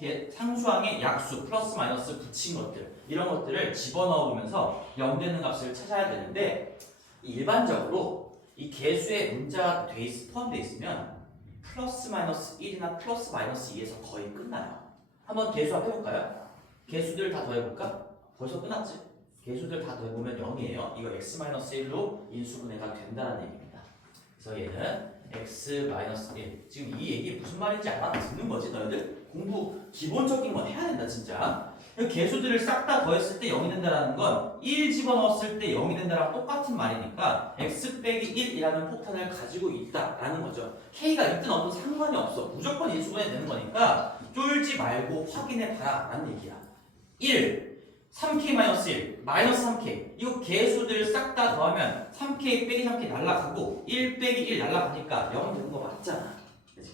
약수 플러스 마이너스 붙인 것들 이런 것들을 집어넣어 보면서 0 되는 값을 찾아야 되는데 일반적으로 이 개수에 문자가 포함되어 있으면 플러스 마이너스 1이나 플러스 마이너스 2에서 거의 끝나요. 한번 개수합 해볼까요? 개수들 다 더해볼까? 벌써 끝났지? 개수들 다 더해보면 0이에요. 이거 x-1로 인수분해가 된다는 얘기입니다. 그래서 얘는 x-1. 지금 이 얘기 무슨 말인지 알아듣는 거지 너희들? 공부 기본적인 건 해야 된다 진짜. 개수들을 싹 다 더했을 때 0이 된다는 건 1 집어넣었을 때 0이 된다랑 똑같은 말이니까 x-1이라는 폭탄을 가지고 있다라는 거죠. k가 있든 없든 상관이 없어. 무조건 인수분해 되는 거니까 쫄지 말고 확인해 봐라 라는 얘기야. 1 3k-1, 마이너스 3k. 이거 개수들 싹 다 더하면 3k 빼기 3k 날라가고 1 빼기 1 날라가니까 0 되는 거 맞잖아.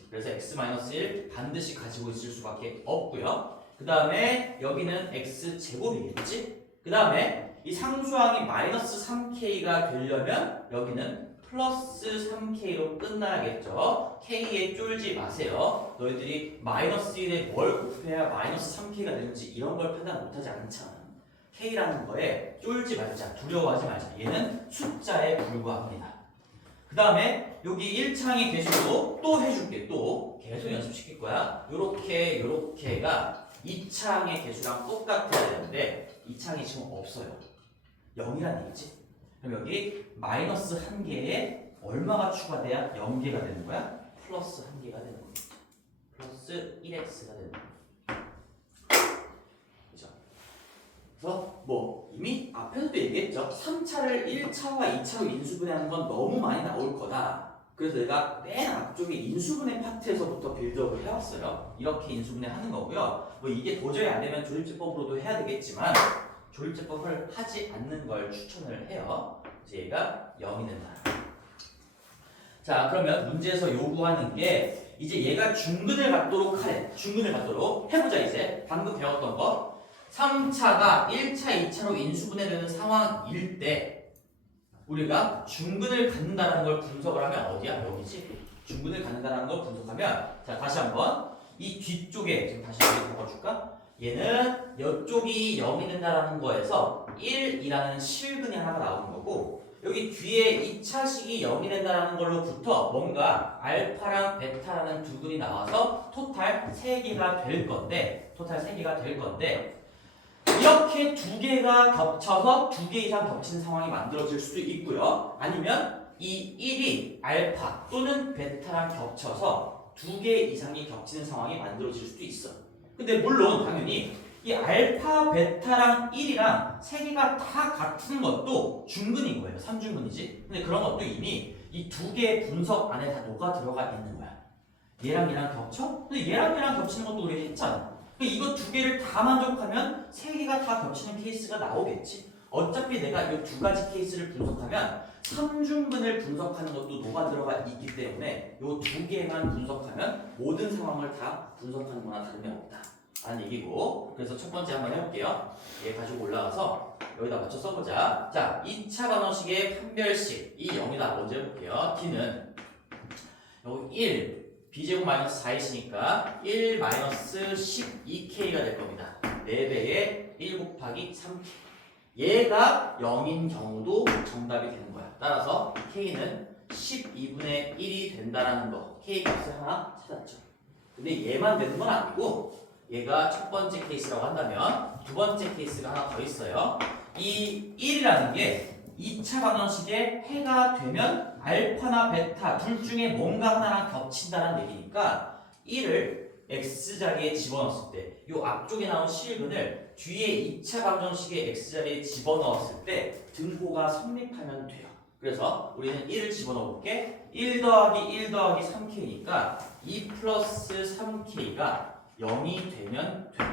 그래서 x-1 반드시 가지고 있을 수밖에 없고요. 그 다음에 여기는 x제곱이겠지? 그 다음에 이 상수항이 마이너스 3k가 되려면 여기는 플러스 3k로 끝나야겠죠. k에 쫄지 마세요. 너희들이 마이너스 1에 뭘 곱해야 마이너스 3k가 되는지 이런 걸 판단 못하지 않잖아. k라는 거에 쫄지 말자, 두려워하지 말자. 얘는 숫자에 불과합니다. 그 다음에 여기 1창의 개수도 또 해줄게. 또 계속 연습시킬 거야. 요렇게가 2창의 개수랑 똑같아야 되는데 2창이 지금 없어요. 0이란 얘기지. 그럼 여기 마이너스 1개에 얼마가 추가돼야 0개가 되는 거야? 플러스 1개가 되는 거야. 플러스 1x가 되는 거야. 그래서 뭐 이미 앞에서도 얘기했죠. 3차를 1차와 2차로 인수분해하는 건 너무 많이 나올 거다. 그래서 내가 맨 앞쪽에 인수분해 파트에서부터 빌드업을 해왔어요. 이렇게 인수분해하는 거고요. 뭐 이게 도저히 안 되면 조립제법으로도 해야 되겠지만 조립제법을 하지 않는 걸 추천을 해요. 그래서 얘가 0이 된다. 자, 그러면 문제에서 요구하는 게 이제 얘가 중근을 갖도록 하래. 중근을 갖도록 해보자. 이제 방금 배웠던 거. 3차가 1차, 2차로 인수분해되는 상황일 때 우리가 중근을 갖는다는 걸 분석을 하면 어디야? 여기지? 중근을 갖는다는 걸 분석하면 자 다시 한번 이 뒤쪽에 지금 다시 여기 적어줄까? 얘는 이쪽이 0이 된다는 거에서 1이라는 실근이 하나가 나오는 거고 여기 뒤에 2차식이 0이 된다는 걸로부터 뭔가 알파랑 베타라는 두 근이 나와서 토탈 3개가 될 건데 이렇게 두 개가 겹쳐서 2개 이상 겹치는 상황이 만들어질 수도 있고요. 아니면 이 1이 알파 또는 베타랑 겹쳐서 2개 이상이 겹치는 상황이 만들어질 수도 있어. 근데 물론 당연히 이 알파, 베타랑 1이랑 3개가 다 같은 것도 중근인 거예요. 3중근이지. 근데 그런 것도 이미 이 2개의 분석 안에 다 녹아 들어가 있는 거야. 얘랑 얘랑 겹쳐? 근데 얘랑 얘랑 겹치는 것도 우리 했잖아. 이거 2개를 다 만족하면 3개가 다 겹치는 케이스가 나오겠지. 어차피 내가 이 2가지 케이스를 분석하면 3중근을 분석하는 것도 녹아 들어가 있기 때문에 이 2개만 분석하면 모든 상황을 다 분석하는 거나 다름이 없다 라는 얘기고 그래서 첫 번째 한번 해볼게요. 얘 가지고 올라가서 여기다 맞춰 써보자. 자, 2차 방정식의 판별식 이 0이다. 먼저 해볼게요. t는 여기 1 b제곱 마이너스 4이시니까 1 마이너스 12k가 될 겁니다. 4배에 1 곱하기 3k. 얘가 0인 경우도 정답이 되는 거야. 따라서 k는 12분의 1이 된다라는 거. k 값을 하나 찾았죠. 근데 얘만 되는 건 아니고 얘가 첫 번째 케이스라고 한다면 두 번째 케이스가 하나 더 있어요. 이 1이라는 게 2차 방정식의 해가 되면 알파나 베타 둘 중에 뭔가 하나랑 겹친다는 얘기니까 1을 x자리에 집어넣었을 때 이 앞쪽에 나온 실근을 뒤에 2차 방정식의 x자리에 집어넣었을 때 등호가 성립하면 돼요. 그래서 우리는 1을 집어넣어 볼게. 1 더하기 1 더하기 3k니까 2 플러스 3k가 0이 되면 돼.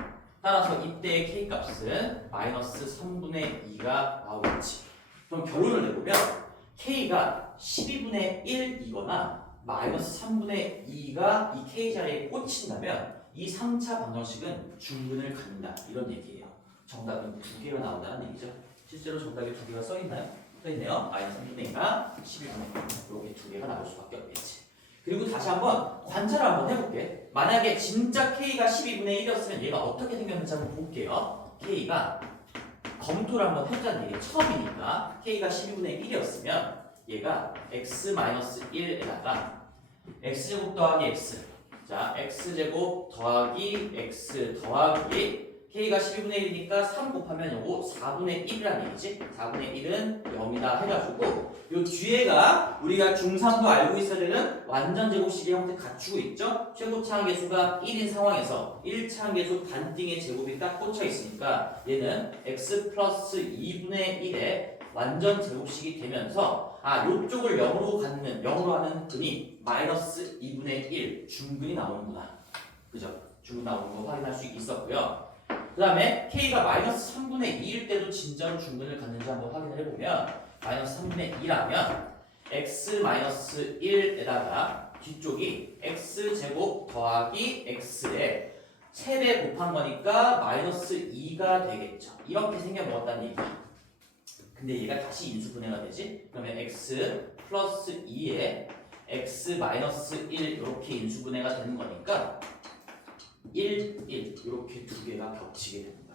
따라서 이때의 k 값은 마이너스 3분의 2가 나오겠지. 그럼 결론을 내보면 k가 12분의 1이거나 마이너스 3분의 2가 이 k 자리에 꽂힌다면 이 3차 방정식은 중근을 갖는다. 이런 얘기예요. 정답은 두 개가 나온다는 얘기죠. 실제로 정답이 두 개가 써있나요? 써있네요. 마이너스 3분의 2가 11분의 1. 이렇게 두 개가 나올 수밖에 없겠지. 그리고 다시 한번 관찰을 한번 해볼게. 만약에 진짜 k가 12분의 1이었으면 얘가 어떻게 생겼는지 한번 볼게요. k가 검토를 한번 해보자는 얘기예요. 처음이니까 k가 12분의 1이었으면 얘가 x-1에다가 x제곱 더하기 x, 자 x제곱 더하기 x 더하기 k가 12분의 1이니까 3 곱하면 요거 4분의 1이라는 얘기지. 4분의 1은 0이다 해가지고 요 뒤에가 우리가 중3도 알고 있어야 되는 완전 제곱식의 형태 갖추고 있죠. 최고차항 계수가 1인 상황에서 1차항 계수 반띵의 제곱이 딱 꽂혀 있으니까 얘는 x 플러스 2분의 1의 완전 제곱식이 되면서 요쪽을 0으로 하는 근이 마이너스 2분의 1 중근이 나오는구나. 그죠? 중근 나오는 거 확인할 수 있었고요. 그 다음에 k가 마이너스 3분의 2일 때도 진짜로 중근을 갖는지 한번 확인을 해보면 마이너스 3분의 2라면 x 마이너스 1에다가 뒤쪽이 x제곱 더하기 x에 3배 곱한 거니까 마이너스 2가 되겠죠. 이렇게 생겨먹었다는 얘기야. 근데 얘가 다시 인수분해가 되지? 그러면 x 플러스 2에 x 마이너스 1 이렇게 인수분해가 되는 거니까 1, 1 이렇게 두 개가 겹치게 됩니다.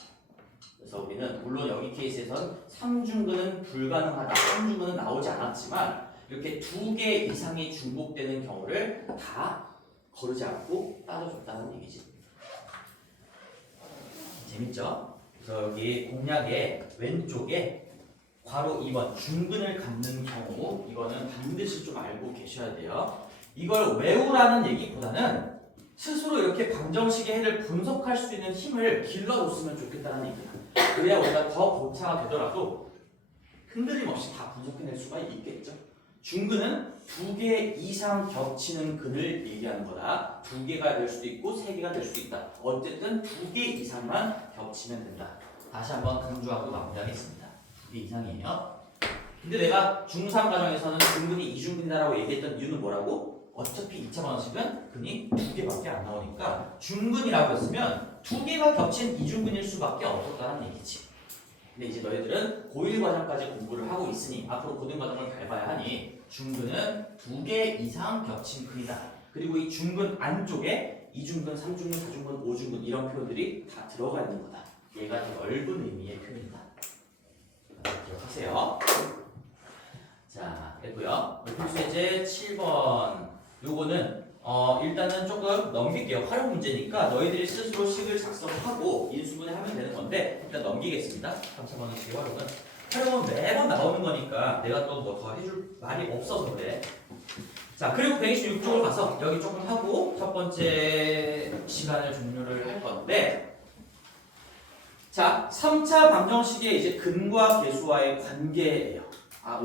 그래서 우리는 물론 여기 케이스에선 3중근은 불가능하다, 3중근은 나오지 않았지만 이렇게 두 개 이상이 중복되는 경우를 다 거르지 않고 따져줬다는 얘기지. 재밌죠? 그래서 여기 공략의 왼쪽에 괄호 2번 중근을 갖는 경우 이거는 반드시 좀 알고 계셔야 돼요. 이걸 외우라는 얘기보다는 스스로 이렇게 방정식의 해를 분석할 수 있는 힘을 길러줬으면 좋겠다는 얘기야. 그래야 우리가 더 고차가 되더라도 흔들림 없이 다 분석해낼 수가 있겠죠. 중근은 두 개 이상 겹치는 근을 얘기하는 거다. 두 개가 될 수도 있고 세 개가 될 수도 있다. 어쨌든 두 개 이상만 겹치면 된다. 다시 한번 강조하고 마무리하겠습니다. 두 개 이상이에요. 근데 내가 중3 과정에서는 중근이 이중근이다라고 얘기했던 이유는 뭐라고? 어차피 2차 방정식은 근이 두 개밖에 안 나오니까 중근이라고 했으면 두 개가 겹친 이중근일 수밖에 없었다는 얘기지. 근데 이제 너희들은 고1 과정까지 공부를 하고 있으니 앞으로 고등 과정을 밟아야 하니 중근은 두 개 이상 겹친 근이다. 그리고 이 중근 안쪽에 이중근, 3중근, 4중근, 5중근 이런 표현들이 다 들어가 있는 거다. 얘가 더 넓은 의미의 표현이다. 기억하세요. 자, 됐고요. 필수예제 7번. 요거는 일단은 조금 넘길게요. 활용 문제니까 너희들이 스스로 식을 작성하고 인수분해 하면 되는 건데 일단 넘기겠습니다. 3차 방정식의 활용은 매번 나오는 거니까 내가 또 뭐 더 해줄 말이 없어서 그래. 자, 그리고 126쪽을 가서 여기 조금 하고 첫 번째 시간을 종료를 할 건데, 자, 3차 방정식의 이제 근과 계수와의 관계예요.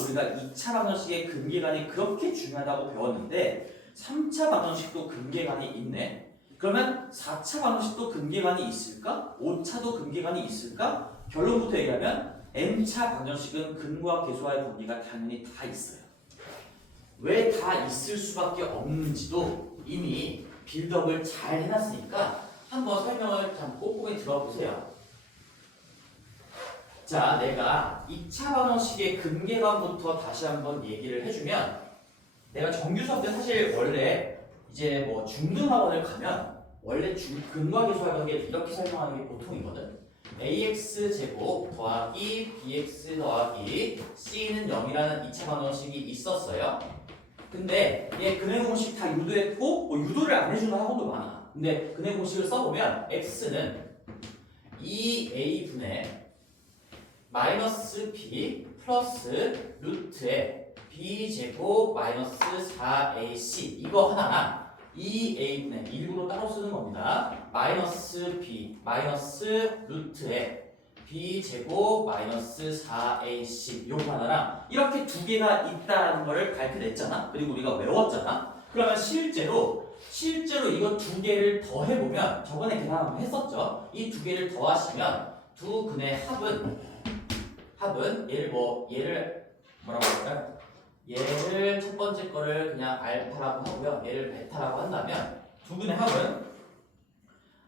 우리가 2차 방정식의 근계관이 그렇게 중요하다고 배웠는데 3차 방정식도 근계관이 있네. 그러면 4차 방정식도 근계관이 있을까? 5차도 근계관이 있을까? 결론부터 얘기하면 n차 방정식은 근과 계수와의 관계가 당연히 다 있어요. 왜 다 있을 수밖에 없는지도 이미 빌드업을 잘 해놨으니까 한번 설명을 좀 꼼꼼히 들어보세요. 자, 내가 2차 방정식의 근계관부터 다시 한번 얘기를 해주면, 내가 정규 수업 때 사실 원래 이제 뭐 중등학원을 가면 원래 근과 계수와의 관계를 이렇게 설명하는 게 보통이거든. ax 제곱 더하기 bx 더하기 c는 0이라는 2차 방정식이 있었어요. 근데 얘 근해 공식 다 유도했고 뭐 유도를 안 해주는 학원도 많아. 근데 근해 공식을 써보면 x는 2a분의 마이너스 b 플러스 루트에 b제곱 마이너스 4ac 이거 하나랑 2a분의 일부러 따로 쓰는 겁니다. 마이너스 b 마이너스 루트에 b제곱 마이너스 4ac 요거 하나랑 이렇게 두 개가 있다는 거를 밝혀냈잖아. 그리고 우리가 외웠잖아. 그러면 실제로 이거 두 개를 더해보면 저번에 계산 한번 했었죠. 이 두 개를 더하시면 두 근의 합은 얘를 뭐라고 할까요? 얘를 첫 번째 거를 그냥 알파라고 하고요. 얘를 베타라고 한다면 두 근의 합은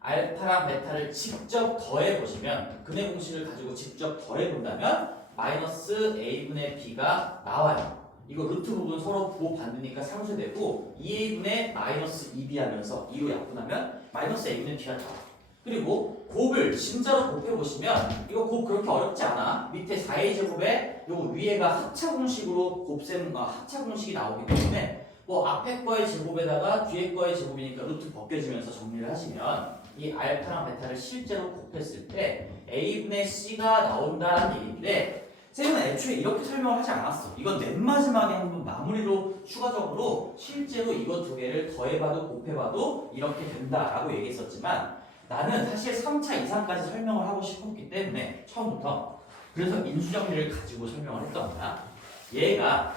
알파랑 베타를 직접 더해보시면 근해 공식을 가지고 직접 더해본다면 마이너스 a분의 b가 나와요. 이거 루트 부분 서로 부호 반대니까 상쇄되고 2a분의 마이너스 2b 하면서 2로 약분하면 마이너스 a분의 b가 나와. 그리고 곱을 진짜로 곱해보시면 이거 곱 그렇게 어렵지 않아. 밑에 4a 제곱에 요거 위에가 합차 공식으로 합차 공식이 나오기 때문에 뭐 앞에 거의 제곱에다가 뒤에 거의 제곱이니까 루트 벗겨지면서 정리를 하시면 이 알파랑 베타를 실제로 곱했을 때 a분의 c가 나온다는 얘기인데 쌤은 애초에 이렇게 설명을 하지 않았어. 이건 맨 마지막에 한번 마무리로 추가적으로 실제로 이거 두 개를 더해봐도 곱해봐도 이렇게 된다라고 얘기했었지만 나는 사실 3차 이상까지 설명을 하고 싶었기 때문에 처음부터 그래서 인수정리를 가지고 설명을 했던 거야. 얘가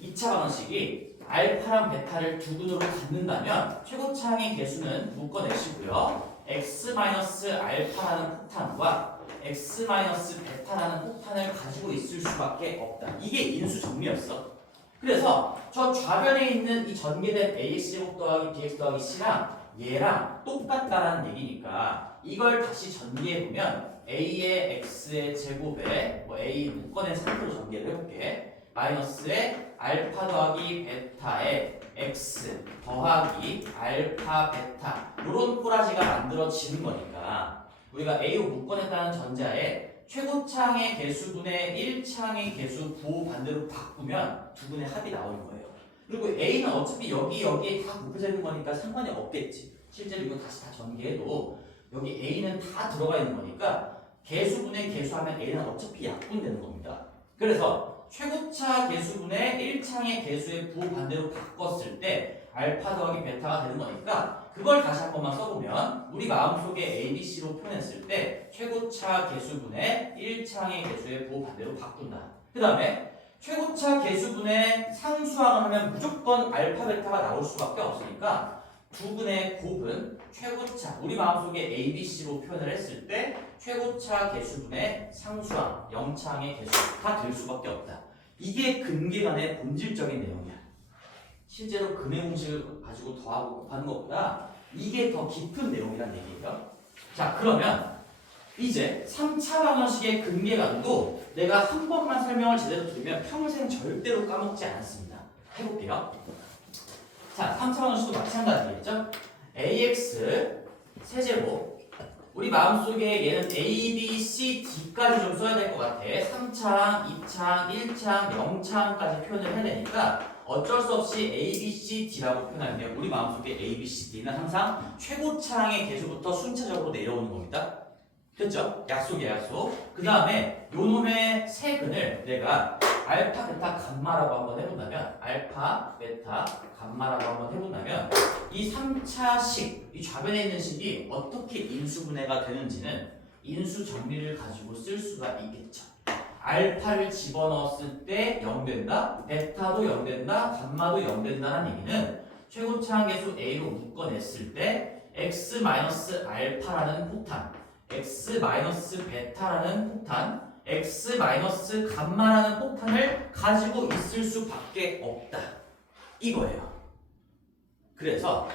2차 방정식이 알파랑 베타를 두 근으로 갖는다면 최고차항의 개수는 묶어내시고요. x-알파라는 폭탄과 x-베타라는 폭탄을 가지고 있을 수밖에 없다. 이게 인수 정리였어. 그래서 저 좌변에 있는 이 전개된 ax 제곱 더하기 bx 더하기 c랑 얘랑 똑같다라는 얘기니까 이걸 다시 전개해보면 a의 x의 제곱에 뭐 a 묶어낸 상태로 전개를 해볼게. 마이너스에 알파 더하기 베타에 x 더하기 알파 베타 이런 꼬라지가 만들어지는 거니까 우리가 a로 묶어냈다는 전자에 최고차항의 개수분의 1차항의 개수 부호 반대로 바꾸면 두 분의 합이 나오는 거예요. 그리고 a는 어차피 여기에 다 곱해져 있는 거니까 상관이 없겠지. 실제로 이거 다시 다 전개해도 여기 a는 다 들어가 있는 거니까 개수분의 개수하면 a는 어차피 약분되는 겁니다. 그래서 최고차 개수분의 1차항의 개수의 부호 반대로 바꿨을 때 알파 더하기 베타가 되는 거니까 그걸 다시 한 번만 써보면 우리 마음속에 a, b, c로 표현했을 때 최고차 개수분의 1차항의 개수의 부호 반대로 바꾼다. 그 다음에 최고차 개수분의 상수항을 하면 무조건 알파, 베타가 나올 수밖에 없으니까 두 분의 곱은 최고차, 우리 마음속에 a, b, c로 표현을 했을 때 최고차 개수분의 상수항, 0차항의 개수가 될 수밖에 없다. 이게 근계간의 본질적인 내용이야. 실제로 근해 공식을 가지고 더하고 곱하는 것보다 이게 더 깊은 내용이란 얘기예요. 자, 그러면 이제 3차 방정식의 근계간도 내가 한 번만 설명을 제대로 들으면 평생 절대로 까먹지 않았습니다. 해볼게요. 자, 3차 방정식도 마찬가지겠죠? ax 세제곱 우리 마음속에 얘는 a, b, c, d까지 좀 써야 될 것 같아. 3차항, 2차항, 1차항, 0차항까지 표현을 해야 되니까 어쩔 수 없이 a, b, c, d라고 표현하면 우리 마음속에 a, b, c, d는 항상 최고차항의 개수부터 순차적으로 내려오는 겁니다. 됐죠? 약속이야, 약속. 그 다음에 요 놈의 세 근을 내가 알파, 베타, 감마라고 한번 해본다면 알파, 베타, 감마라고 한번 해본다면 이 3차식, 이 좌변에 있는 식이 어떻게 인수분해가 되는지는 인수 정리를 가지고 쓸 수가 있겠죠. 알파를 집어넣었을 때 0 된다, 베타도 0 된다, 감마도 0 된다는 얘기는 최고차항 개수 a로 묶어냈을 때 x-알파라는 폭탄, x-베타라는 폭탄, x-감마라는 폭탄을 가지고 있을 수밖에 없다. 이거예요. 그래서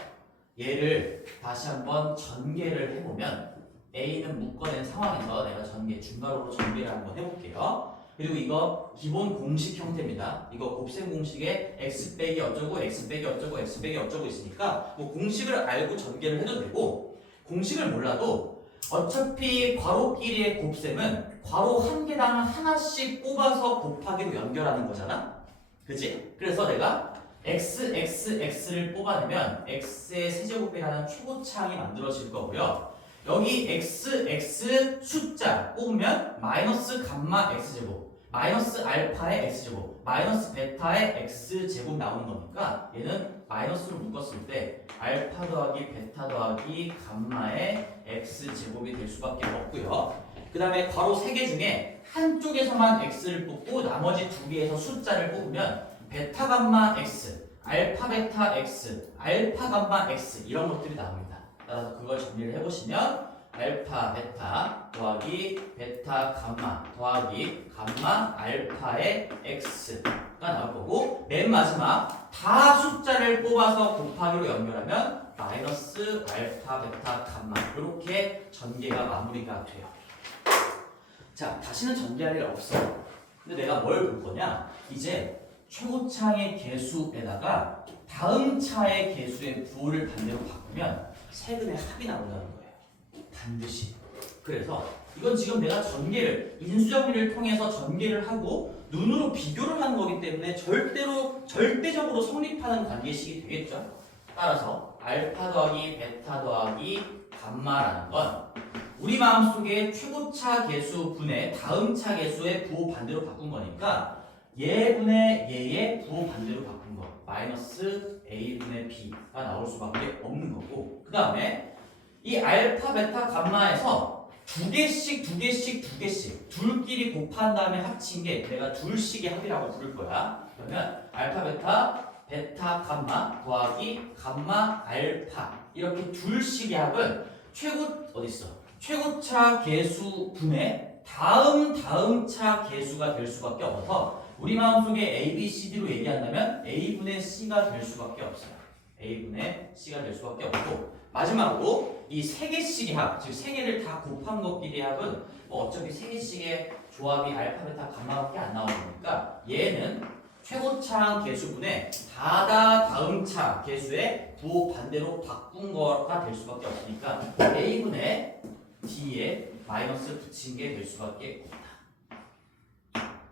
얘를 다시 한번 전개를 해보면 a는 묶어낸 상황에서 내가 중괄호로 전개를 한번 해볼게요. 그리고 이거 기본 공식 형태입니다. 이거 곱셈 공식에 x 빼기 어쩌고 x 빼기 어쩌고 x 빼기 어쩌고 있으니까 뭐 공식을 알고 전개를 해도 되고 공식을 몰라도 어차피 괄호끼리의 곱셈은 괄호 한 개당 하나씩 뽑아서 곱하기로 연결하는 거잖아. 그치? 그래서 내가 x를 뽑아내면 x의 세제곱이라는 최고차항이 만들어질 거고요. 여기 x 숫자 뽑으면 마이너스 감마 x제곱, 마이너스 알파의 x제곱, 마이너스 베타의 x제곱 나오는 거니까 얘는 마이너스로 묶었을 때 알파 더하기 베타 더하기 감마의 x제곱이 될 수밖에 없고요. 그 다음에 괄호 3개 중에 한쪽에서만 x를 뽑고 나머지 2개에서 숫자를 뽑으면 베타 감마 x, 알파 베타 x, 알파 감마 x 이런 것들이 나옵니다. 따라서 그걸 정리를 해보시면 알파 베타 더하기 베타 감마 더하기 감마 알파의 x가 나올 거고, 맨 마지막 다 숫자를 뽑아서 곱하기로 연결하면 마이너스 알파 베타 감마, 이렇게 전개가 마무리가 돼요. 자, 다시는 전개할 일 없어. 근데 내가 뭘 볼 거냐? 이제 최고차의 개수에다가 다음 차의 개수의 부호를 반대로 바꾸면 세근의 합이 나온다는 거예요. 반드시. 그래서 이건 지금 내가 전개를, 인수정리를 통해서 전개를 하고 눈으로 비교를 하는 거기 때문에 절대적으로 성립하는 관계식이 되겠죠. 따라서 알파 더하기 베타 더하기 감마라는 건 우리 마음속에 최고차 개수 분의 다음 차 개수의 부호 반대로 바꾼 거니까 얘분의 얘의 부호 반대로 바꾼 거 마이너스 a분의 b가 나올 수밖에 없는 거고, 그 다음에 이 알파 베타 감마에서 두 개씩 둘끼리 곱한 다음에 합친 게 내가 둘씩의 합이라고 부를 거야. 그러면 알파 베타 감마 더하기 감마 알파, 이렇게 둘씩의 합은 최고차 개수 분의 다음 차 개수가 될 수밖에 없어서 우리 마음속에 A, B, C, D로 얘기한다면 A분의 C가 될 수밖에 없어요. A분의 C가 될 수밖에 없고, 마지막으로 이 세 개씩의 합, 즉 세 개를 다 곱한 것끼리의 합은 어차피 세 개씩의 조합이 알파, 베타, 감마밖에 안 나오니까 얘는 최고차 개수분의 다음 차 개수의 부호 반대로 바꾼 거가 될 수밖에 없으니까 A분의 D에 마이너스 붙인 게 될 수밖에 없다.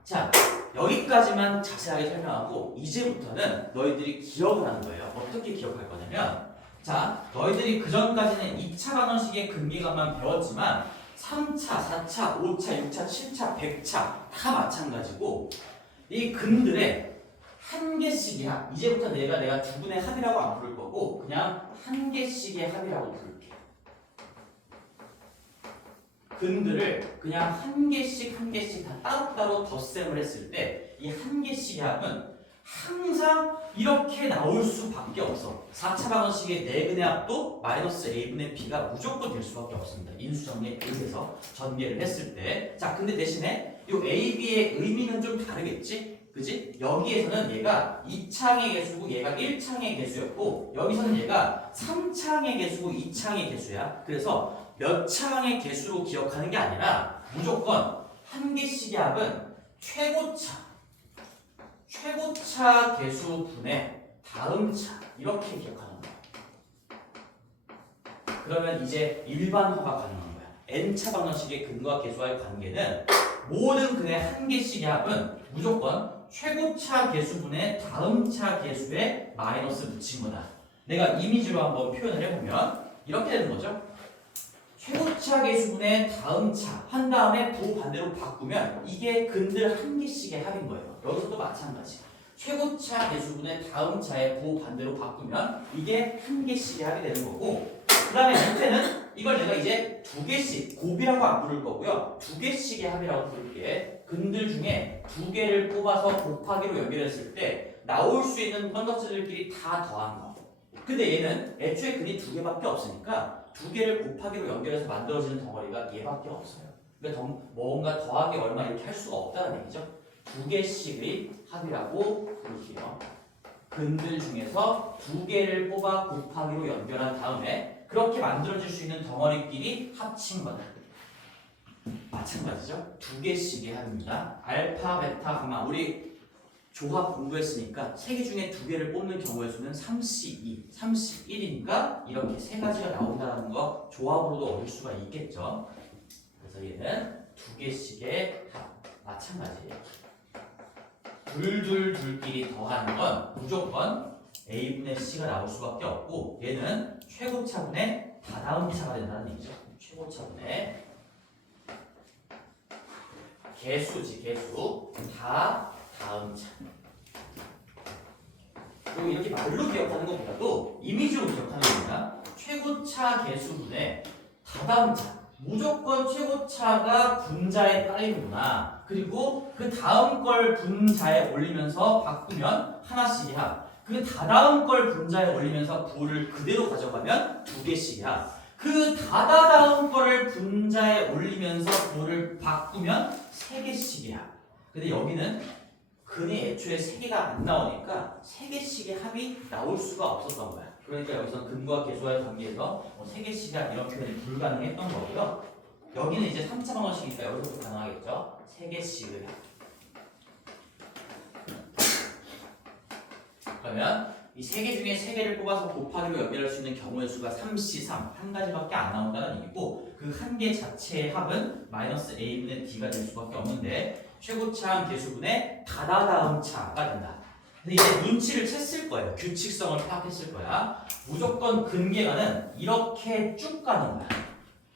자, 여기까지만 자세하게 설명하고 이제부터는 너희들이 기억을 하는 거예요. 어떻게 기억할 거냐면, 자, 너희들이 그전까지는 2차 방정식의 근계값만 배웠지만 3차, 4차, 5차, 6차, 7차, 100차 다 마찬가지고 이 근들의 한 개씩의 합, 이제부터 내가 두 분의 합이라고 안 부를 거고 그냥 한 개씩의 합이라고 부를게. 근들을 그냥 한 개씩 다 따로따로 덧셈을 했을 때 이 한 개씩의 합은 항상 이렇게 나올 수밖에 없어. 4차 방정식의 네 근의 합도 마이너스 a분의 b가 무조건 될 수밖에 없습니다. 인수정리에 의해서 전개를 했을 때. 자, 근데 대신에 이 a, b의 의미는 좀 다르겠지? 그지? 여기에서는 얘가 2창의 개수고 얘가 1창의 개수였고, 여기서는 얘가 3창의 개수고 2창의 개수야. 그래서 몇 창의 개수로 기억하는 게 아니라 무조건 한 개씩의 합은 최고차 개수분의 다음 차, 이렇게 기억하는 거야. 그러면 이제 일반화가 가능한 거야. n차 방정식의 근과 개수와의 관계는 모든 근의 한 개씩의 합은 무조건 최고차 개수분의 다음 차 개수에 마이너스 붙인 거다. 내가 이미지로 한번 표현을 해보면 이렇게 되는 거죠. 최고차 개수분의 다음 차 한 다음에 부호 반대로 바꾸면 이게 근들 한 개씩의 합인 거예요. 여기서도 마찬가지. 최고차 개수분의 다음 차의 부호 반대로 바꾸면 이게 한 개씩의 합이 되는 거고, 그 다음에 밑에는 이걸 내가 이제 두 개씩, 곱이라고 안 부를 거고요. 두 개씩의 합이라고 부를게. 근들 중에 두 개를 뽑아서 곱하기로 연결했을 때 나올 수 있는 건덕지들끼리 다 더한 거. 근데 얘는 애초에 근이 두 개밖에 없으니까 두 개를 곱하기로 연결해서 만들어지는 덩어리가 얘밖에 없어요. 그러니까 뭔가 더하기 얼마 이렇게 할 수가 없다는 얘기죠. 두 개씩의 합이라고 부를게요. 근들 중에서 두 개를 뽑아 곱하기로 연결한 다음에 그렇게 만들어질 수 있는 덩어리끼리 합친 거다. 마찬가지죠. 두 개씩의 합입니다. 알파, 베타, 감마. 우리 조합 공부했으니까 세 개 중에 두 개를 뽑는 경우의 수는 32, 31이니까 이렇게 세 가지가 나온다는 거 조합으로도 얻을 수가 있겠죠. 그래서 얘는 두 개씩의 합. 마찬가지예요. 둘끼리 더하는 건 무조건 A분의 C가 나올 수밖에 없고 얘는 최고차분의 다다음차가 된다는 얘기죠. 최고차분의 개수지 개수 다다음차. 그리고 이렇게 말로 기억하는 것보다도 이미지로 기억하는 겁니다. 최고차 개수분의 다다음차. 무조건 최고차가 분자에 따르는구나. 그리고 그 다음 걸 분자에 올리면서 바꾸면 하나씩이야. 그 다다음 걸 분자에 올리면서 부를 그대로 가져가면 두 개씩이야. 그 다다다음 거를 분자에 올리면서 부를 바꾸면 세 개씩이야. 근데 여기는 근이 애초에 세 개가 안 나오니까 세 개씩의 합이 나올 수가 없었던 거야. 그러니까 여기서 근과 개수와의 관계에서 세 개씩이야 이런 표현이 불가능했던 거고요. 여기는 이제 3차 방정식이니까 여기서도 가능하겠죠. 세 개씩을. 그러면 이 세 개 중에 세 개를 뽑아서 곱하기로 연결할 수 있는 경우의 수가 3C3 한 가지밖에 안 나온다는 얘기고 그 한 개 자체의 합은 마이너스 A분의 D가 될 수밖에 없는데 최고차함 개수분의 다다다음차가 된다. 근데 이제 눈치를 챘을 거예요. 규칙성을 파악했을 거야. 무조건 근계가는 이렇게 쭉 가는 거야.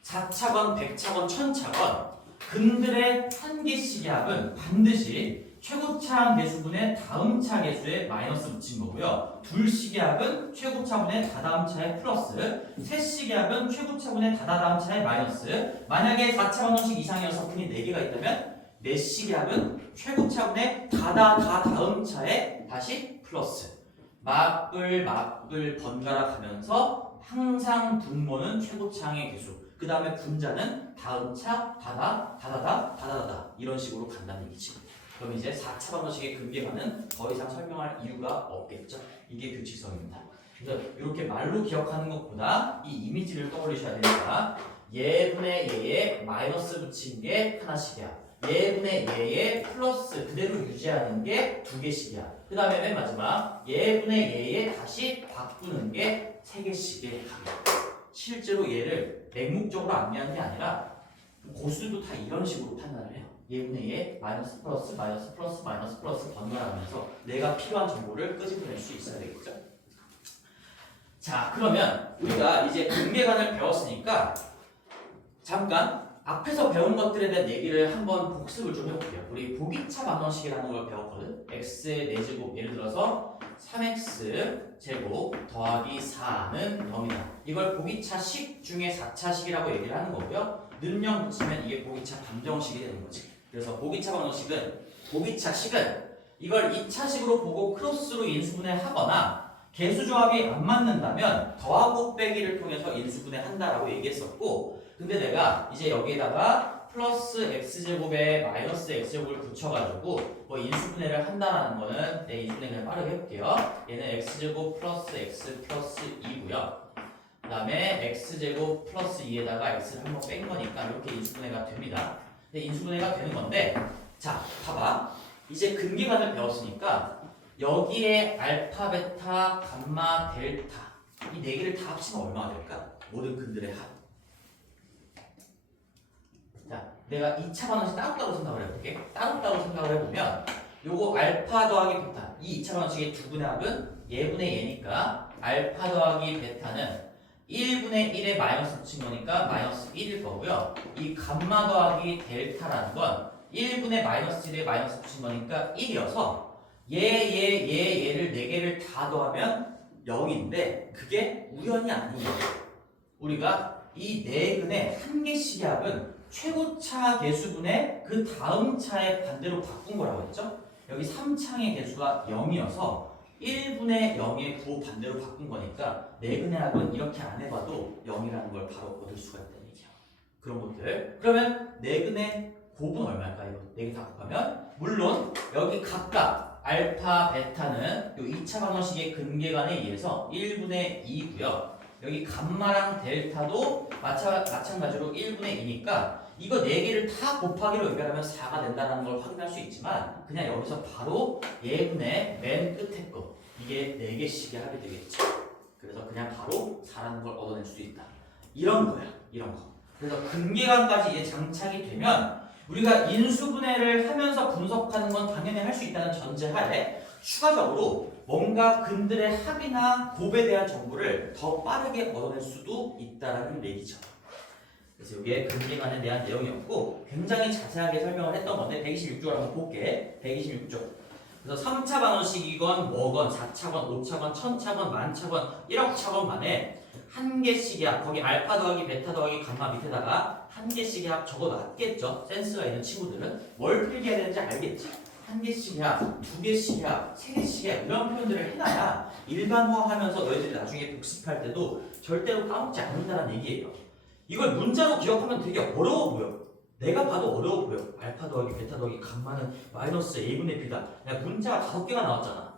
4차건, 100차건, 1000차건 근들의 한 개씩의 합은 반드시 최고차함 개수분의 다음차 개수에 마이너스 붙인 거고요. 둘씩의 합은 최고차분의 다다음차의 플러스, 셋씩의 합은 최고차분의 다다다음차의 마이너스. 만약에 4차 방정식 이상이어서 근이 4개가 있다면 넷씩의 합은 최고차분의 다다다음차에 다시 플러스. 맞불 번갈아 가면서 항상 분모는 최고차항의 개수. 그 다음에 분자는 다음차, 다다다 이런 식으로 간다는 얘기지. 그럼 이제 4차 방정식의 근계가는 더 이상 설명할 이유가 없겠죠. 이게 규칙성입니다. 그래서 이렇게 말로 기억하는 것보다 이 이미지를 떠올리셔야 되니까 예분의 예에 마이너스 붙인 게 하나씩이야. 예분의 예에 플러스 그대로 유지하는 게 두 개씩이야. 그 다음에 맨 마지막 예분의 예에 다시 바꾸는 게 세 개씩의 합이야. 실제로 얘를 맹목적으로 안내하는 게 아니라 고수들도 다 이런 식으로 판단을 해요. 예분의 예 마이너스 플러스 마이너스 플러스 마이너스 플러스 번갈아가면서 내가 필요한 정보를 끄집어낼 수 있어야 되겠죠. 자, 그러면 우리가 이제 근계관을 배웠으니까 잠깐 앞에서 배운 것들에 대한 얘기를 한번 복습을 좀 해볼게요. 우리 보기차 방정식이라는 걸 배웠거든. x의 4제곱 예를 들어서 3x 제곱 더하기 4는 0이다. 이걸 보기차식 중에 4차식이라고 얘기를 하는 거고요. 는영 붙이면 이게 보기차 방정식이 되는 거지. 그래서 보기차 방정식은 보기차식은 이걸 2차식으로 보고 크로스로 인수분해 하거나 개수조합이 안 맞는다면 더하고 빼기를 통해서 인수분해 한다라고 얘기했었고, 근데 내가 이제 여기에다가 플러스 x제곱에 마이너스 x제곱을 붙여가지고 뭐 인수분해를 한다는 거는 내 인수분해 그냥 빠르게 해볼게요. 얘는 x제곱 플러스 x 플러스 2고요. 그 다음에 x제곱 플러스 2에다가 x를 한번 뺀 거니까 이렇게 인수분해가 됩니다. 근데 인수분해가 되는 건데, 자 봐봐. 이제 근계관을 배웠으니까 여기에 알파, 베타, 감마, 델타 이 네 개를 다 합치면 얼마가 될까? 모든 근들의 합. 자, 내가 2차 방정식 따로따로 생각을 해볼게. 따로따로 생각을 해보면 요거 알파 더하기 베타 이 2차 방정식의 두 분의 합은 예분의 예니까 알파 더하기 베타는 1분의 1에 마이너스 붙인 거니까 마이너스 1일 거고요. 이 감마 더하기 델타라는 건 1분의 마이너스 1에 마이너스 붙인 거니까 1이어서 얘를 4개를 다 더하면 0인데 그게 우연이 아니에요. 우리가 이 네 근의 한 개씩의 합은 최고차 개수분의 그 다음 차의 반대로 바꾼 거라고 했죠. 여기 3창의 개수가 0이어서 1분의 0의 부 반대로 바꾼 거니까 네 근의 합은 이렇게 안 해봐도 0이라는 걸 바로 얻을 수가 있다는 얘기야. 그런 것들. 그러면 네 근의 곱은 얼마일까요? 네 개 다 곱하면 물론 여기 각각 알파, 베타는 요 2차 방정식의 근계관에 의해서 1분의 2고요. 여기 감마랑 델타도 마찬가지로 1분의 2니까 이거 4개를 다 곱하기로 연결하면 4가 된다는 걸 확인할 수 있지만 그냥 여기서 바로 예분의 맨 끝에 거 이게 4개씩의 합이 되겠죠. 그래서 그냥 바로 4라는 걸 얻어낼 수 있다. 이런 거야. 이런 거. 그래서 근계관까지 이제 장착이 되면 우리가 인수분해를 하면서 분석하는 건 당연히 할 수 있다는 전제하에 추가적으로 뭔가 근들의 합이나 곱에 대한 정보를 더 빠르게 얻어낼 수도 있다라는 얘기죠. 그래서 이게 근계관에 대한 내용이었고 굉장히 자세하게 설명을 했던 건데 126쪽을 한번 볼게. 126쪽. 그래서 3차 방정식이건 뭐건 4차건 5차건 1000차건 만차건 1억차건 만에 한 개씩의 합, 거기 알파 더하기 베타 더하기 감마 밑에다가 한 개씩의 합 적어놨겠죠. 센스가 있는 친구들은 뭘 필기해야 되는지 알겠지. 한 개씩의 합, 두 개씩의 합, 세 개씩의 합 이런 표현들을 해놔야 일반화하면서 너희들이 나중에 복습할 때도 절대로 까먹지 않는다는 얘기예요. 이걸 문자로 기억하면 되게 어려워 보여. 내가 봐도 어려워 보여. 알파 더하기 베타 더하기 감마는 마이너스 a분의 b다. 야, 문자가 5개가 나왔잖아.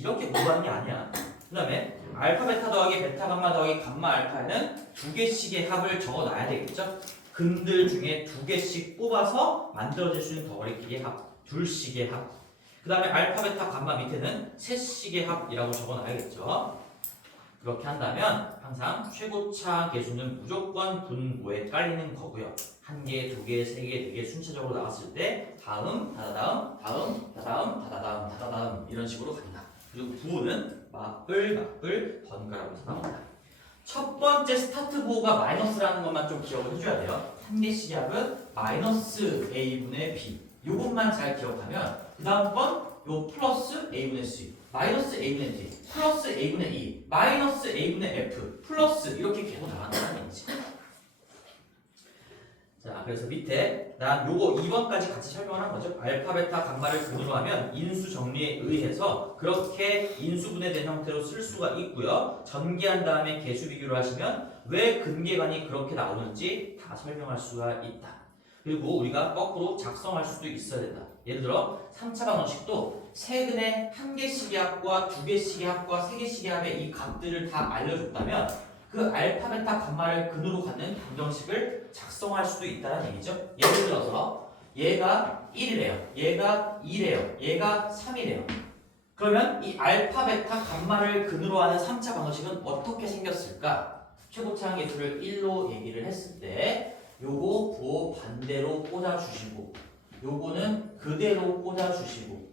이렇게 공부하는 게 아니야. 그 다음에 알파 베타 더하기 베타 감마 더하기 감마 알파에는 두 개씩의 합을 적어놔야 되겠죠. 근들 중에 두 개씩 뽑아서 만들어질 수 있는 덩어리끼리의 합, 둘씩의 합. 그 다음에 알파 베타 감마 밑에는 셋씩의 합이라고 적어놔야겠죠. 그렇게 한다면 항상 최고차 계수는 무조건 분모에 깔리는 거고요. 한 개, 두 개, 세 개, 네 개 순차적으로 나왔을 때 다음, 다다다음, 다음, 다다음, 다다다음, 다다다음 이런 식으로 간다. 그리고 부호는 맞불, 번가라고 해서 나온다. 첫 번째 스타트 부호가 마이너스라는 것만 좀 기억을 해줘야 돼요. 한 개씩의 합은 마이너스 a분의 b. 요것만 잘 기억하면 그 다음 번 요 플러스 a분의 c, 마이너스 a분의 d, 플러스 a분의 e, 마이너스 a분의 f, 플러스 이렇게 계속 나간다는 얘기지. 자, 그래서 밑에 난 요거 2번까지 같이 설명을 한 거죠. 알파, 베타, 감마를 근으로 하면 인수 정리에 의해서 그렇게 인수분해된 형태로 쓸 수가 있고요. 전개한 다음에 개수 비교를 하시면 왜 근계관이 그렇게 나오는지 다 설명할 수가 있다. 그리고 우리가 거꾸로 작성할 수도 있어야 된다. 예를 들어 3차 방정식도 세근의 한 개씩의 합과 두 개씩의 합과 세 개씩의 합의 이 값들을 다 알려줬다면 그 알파, 베타, 감마를 근으로 갖는 방정식을 작성할 수도 있다는 얘기죠. 예를 들어서 얘가 1이래요. 얘가 2래요. 얘가 3이래요. 그러면 이 알파, 베타, 감마를 근으로 하는 3차 방정식은 어떻게 생겼을까? 최고차항 계수를 1로 얘기를 했을 때 요거 부호 반대로 꽂아주시고 요거는 그대로 꽂아주시고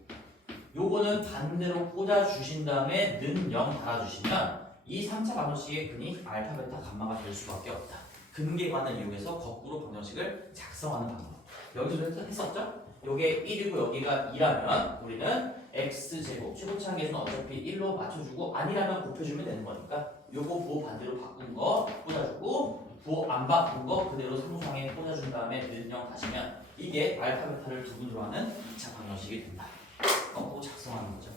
요거는 반대로 꽂아주신 다음에 는 0 달아주시면 이 3차 방정식의 근이 알파, 베타, 감마가 될 수밖에 없다. 근계관을 이용해서 거꾸로 방정식을 작성하는 방법. 여기서도 했었죠? 요게 1이고 여기가 2라면 우리는 x제곱 최고차항 계수는 어차피 1로 맞춰주고 아니라면 곱해주면 되는 거니까 요거 부호 반대로 바꾼 거 꽂아주고 부호 안 바꾼 거 그대로 상수항에 꽂아준 다음에 는 0 다시면 이게 알파, 베타를 두 분으로 하는 2차 방정식이 된다. 거꾸로 작성하는 거죠.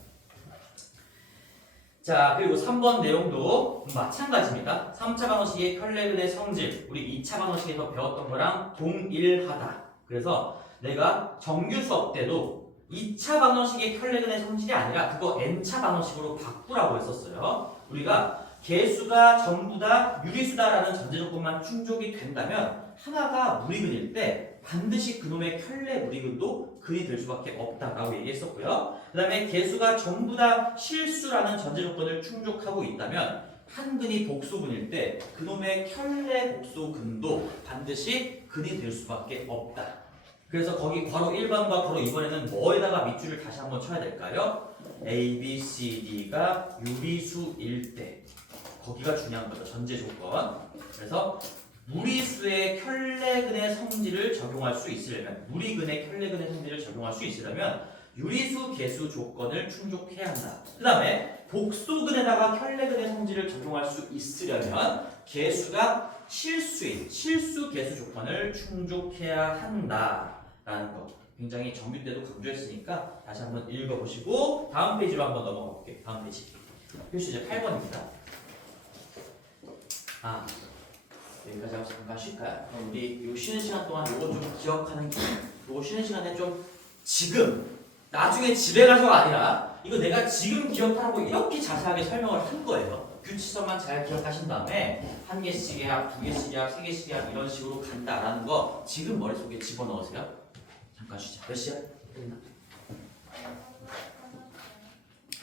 자, 그리고 3번 내용도 마찬가지입니다. 3차 방정식의 혈례근의 성질, 우리 2차 방정식에서 배웠던 거랑 동일하다. 그래서 내가 정규 수업 때도 2차 방정식의 혈례근의 성질이 아니라 그거 n차 방정식으로 바꾸라고 했었어요. 우리가 개수가 전부 다 유리수다라는 전제조건만 충족이 된다면 하나가 무리근일 때 반드시 그놈의 켤레 무리근도 근이 될 수밖에 없다라고 얘기했었고요. 그 다음에 개수가 전부 다 실수라는 전제조건을 충족하고 있다면 한 근이 복소근일 때 그놈의 켤레 복소근도 반드시 근이 될 수밖에 없다. 그래서 거기 괄호 1번과 괄호 2번에는 뭐에다가 밑줄을 다시 한번 쳐야 될까요? A, B, C, D가 유리수일 때 거기가 중요한 거죠. 전제 조건. 그래서 무리수의 켤레근의 성질을 적용할 수 있으려면 무리근의 켤레근의 성질을 적용할 수 있으려면 유리수 개수 조건을 충족해야 한다. 그 다음에 복소근에다가 켤레근의 성질을 적용할 수 있으려면 개수가 실수인 실수 개수 조건을 충족해야 한다라는 거. 굉장히 정규 때도 강조했으니까 다시 한번 읽어보시고 다음 페이지로 한번 넘어가 볼게요. 다음 페이지. 표시 이제 8번입니다. 여기까지 하고 잠깐 쉴까요? 그럼 우리 요 쉬는 시간 동안 요거 좀 기억하는 게 요거 쉬는 시간에 좀 지금 나중에 집에 가서가 아니라 이거 내가 지금 기억하라고 이렇게 자세하게 설명을 한 거예요. 규칙성만 잘 기억하신 다음에 한 개씩의 합, 두 개씩의 합, 세 개씩의 합 이런 식으로 간다라는 거 지금 머릿속에 집어넣으세요. 잠깐 쉬자. 몇 시야?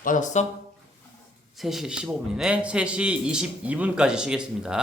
빠졌어? 3시 15분이네. 3시 22분까지 쉬겠습니다.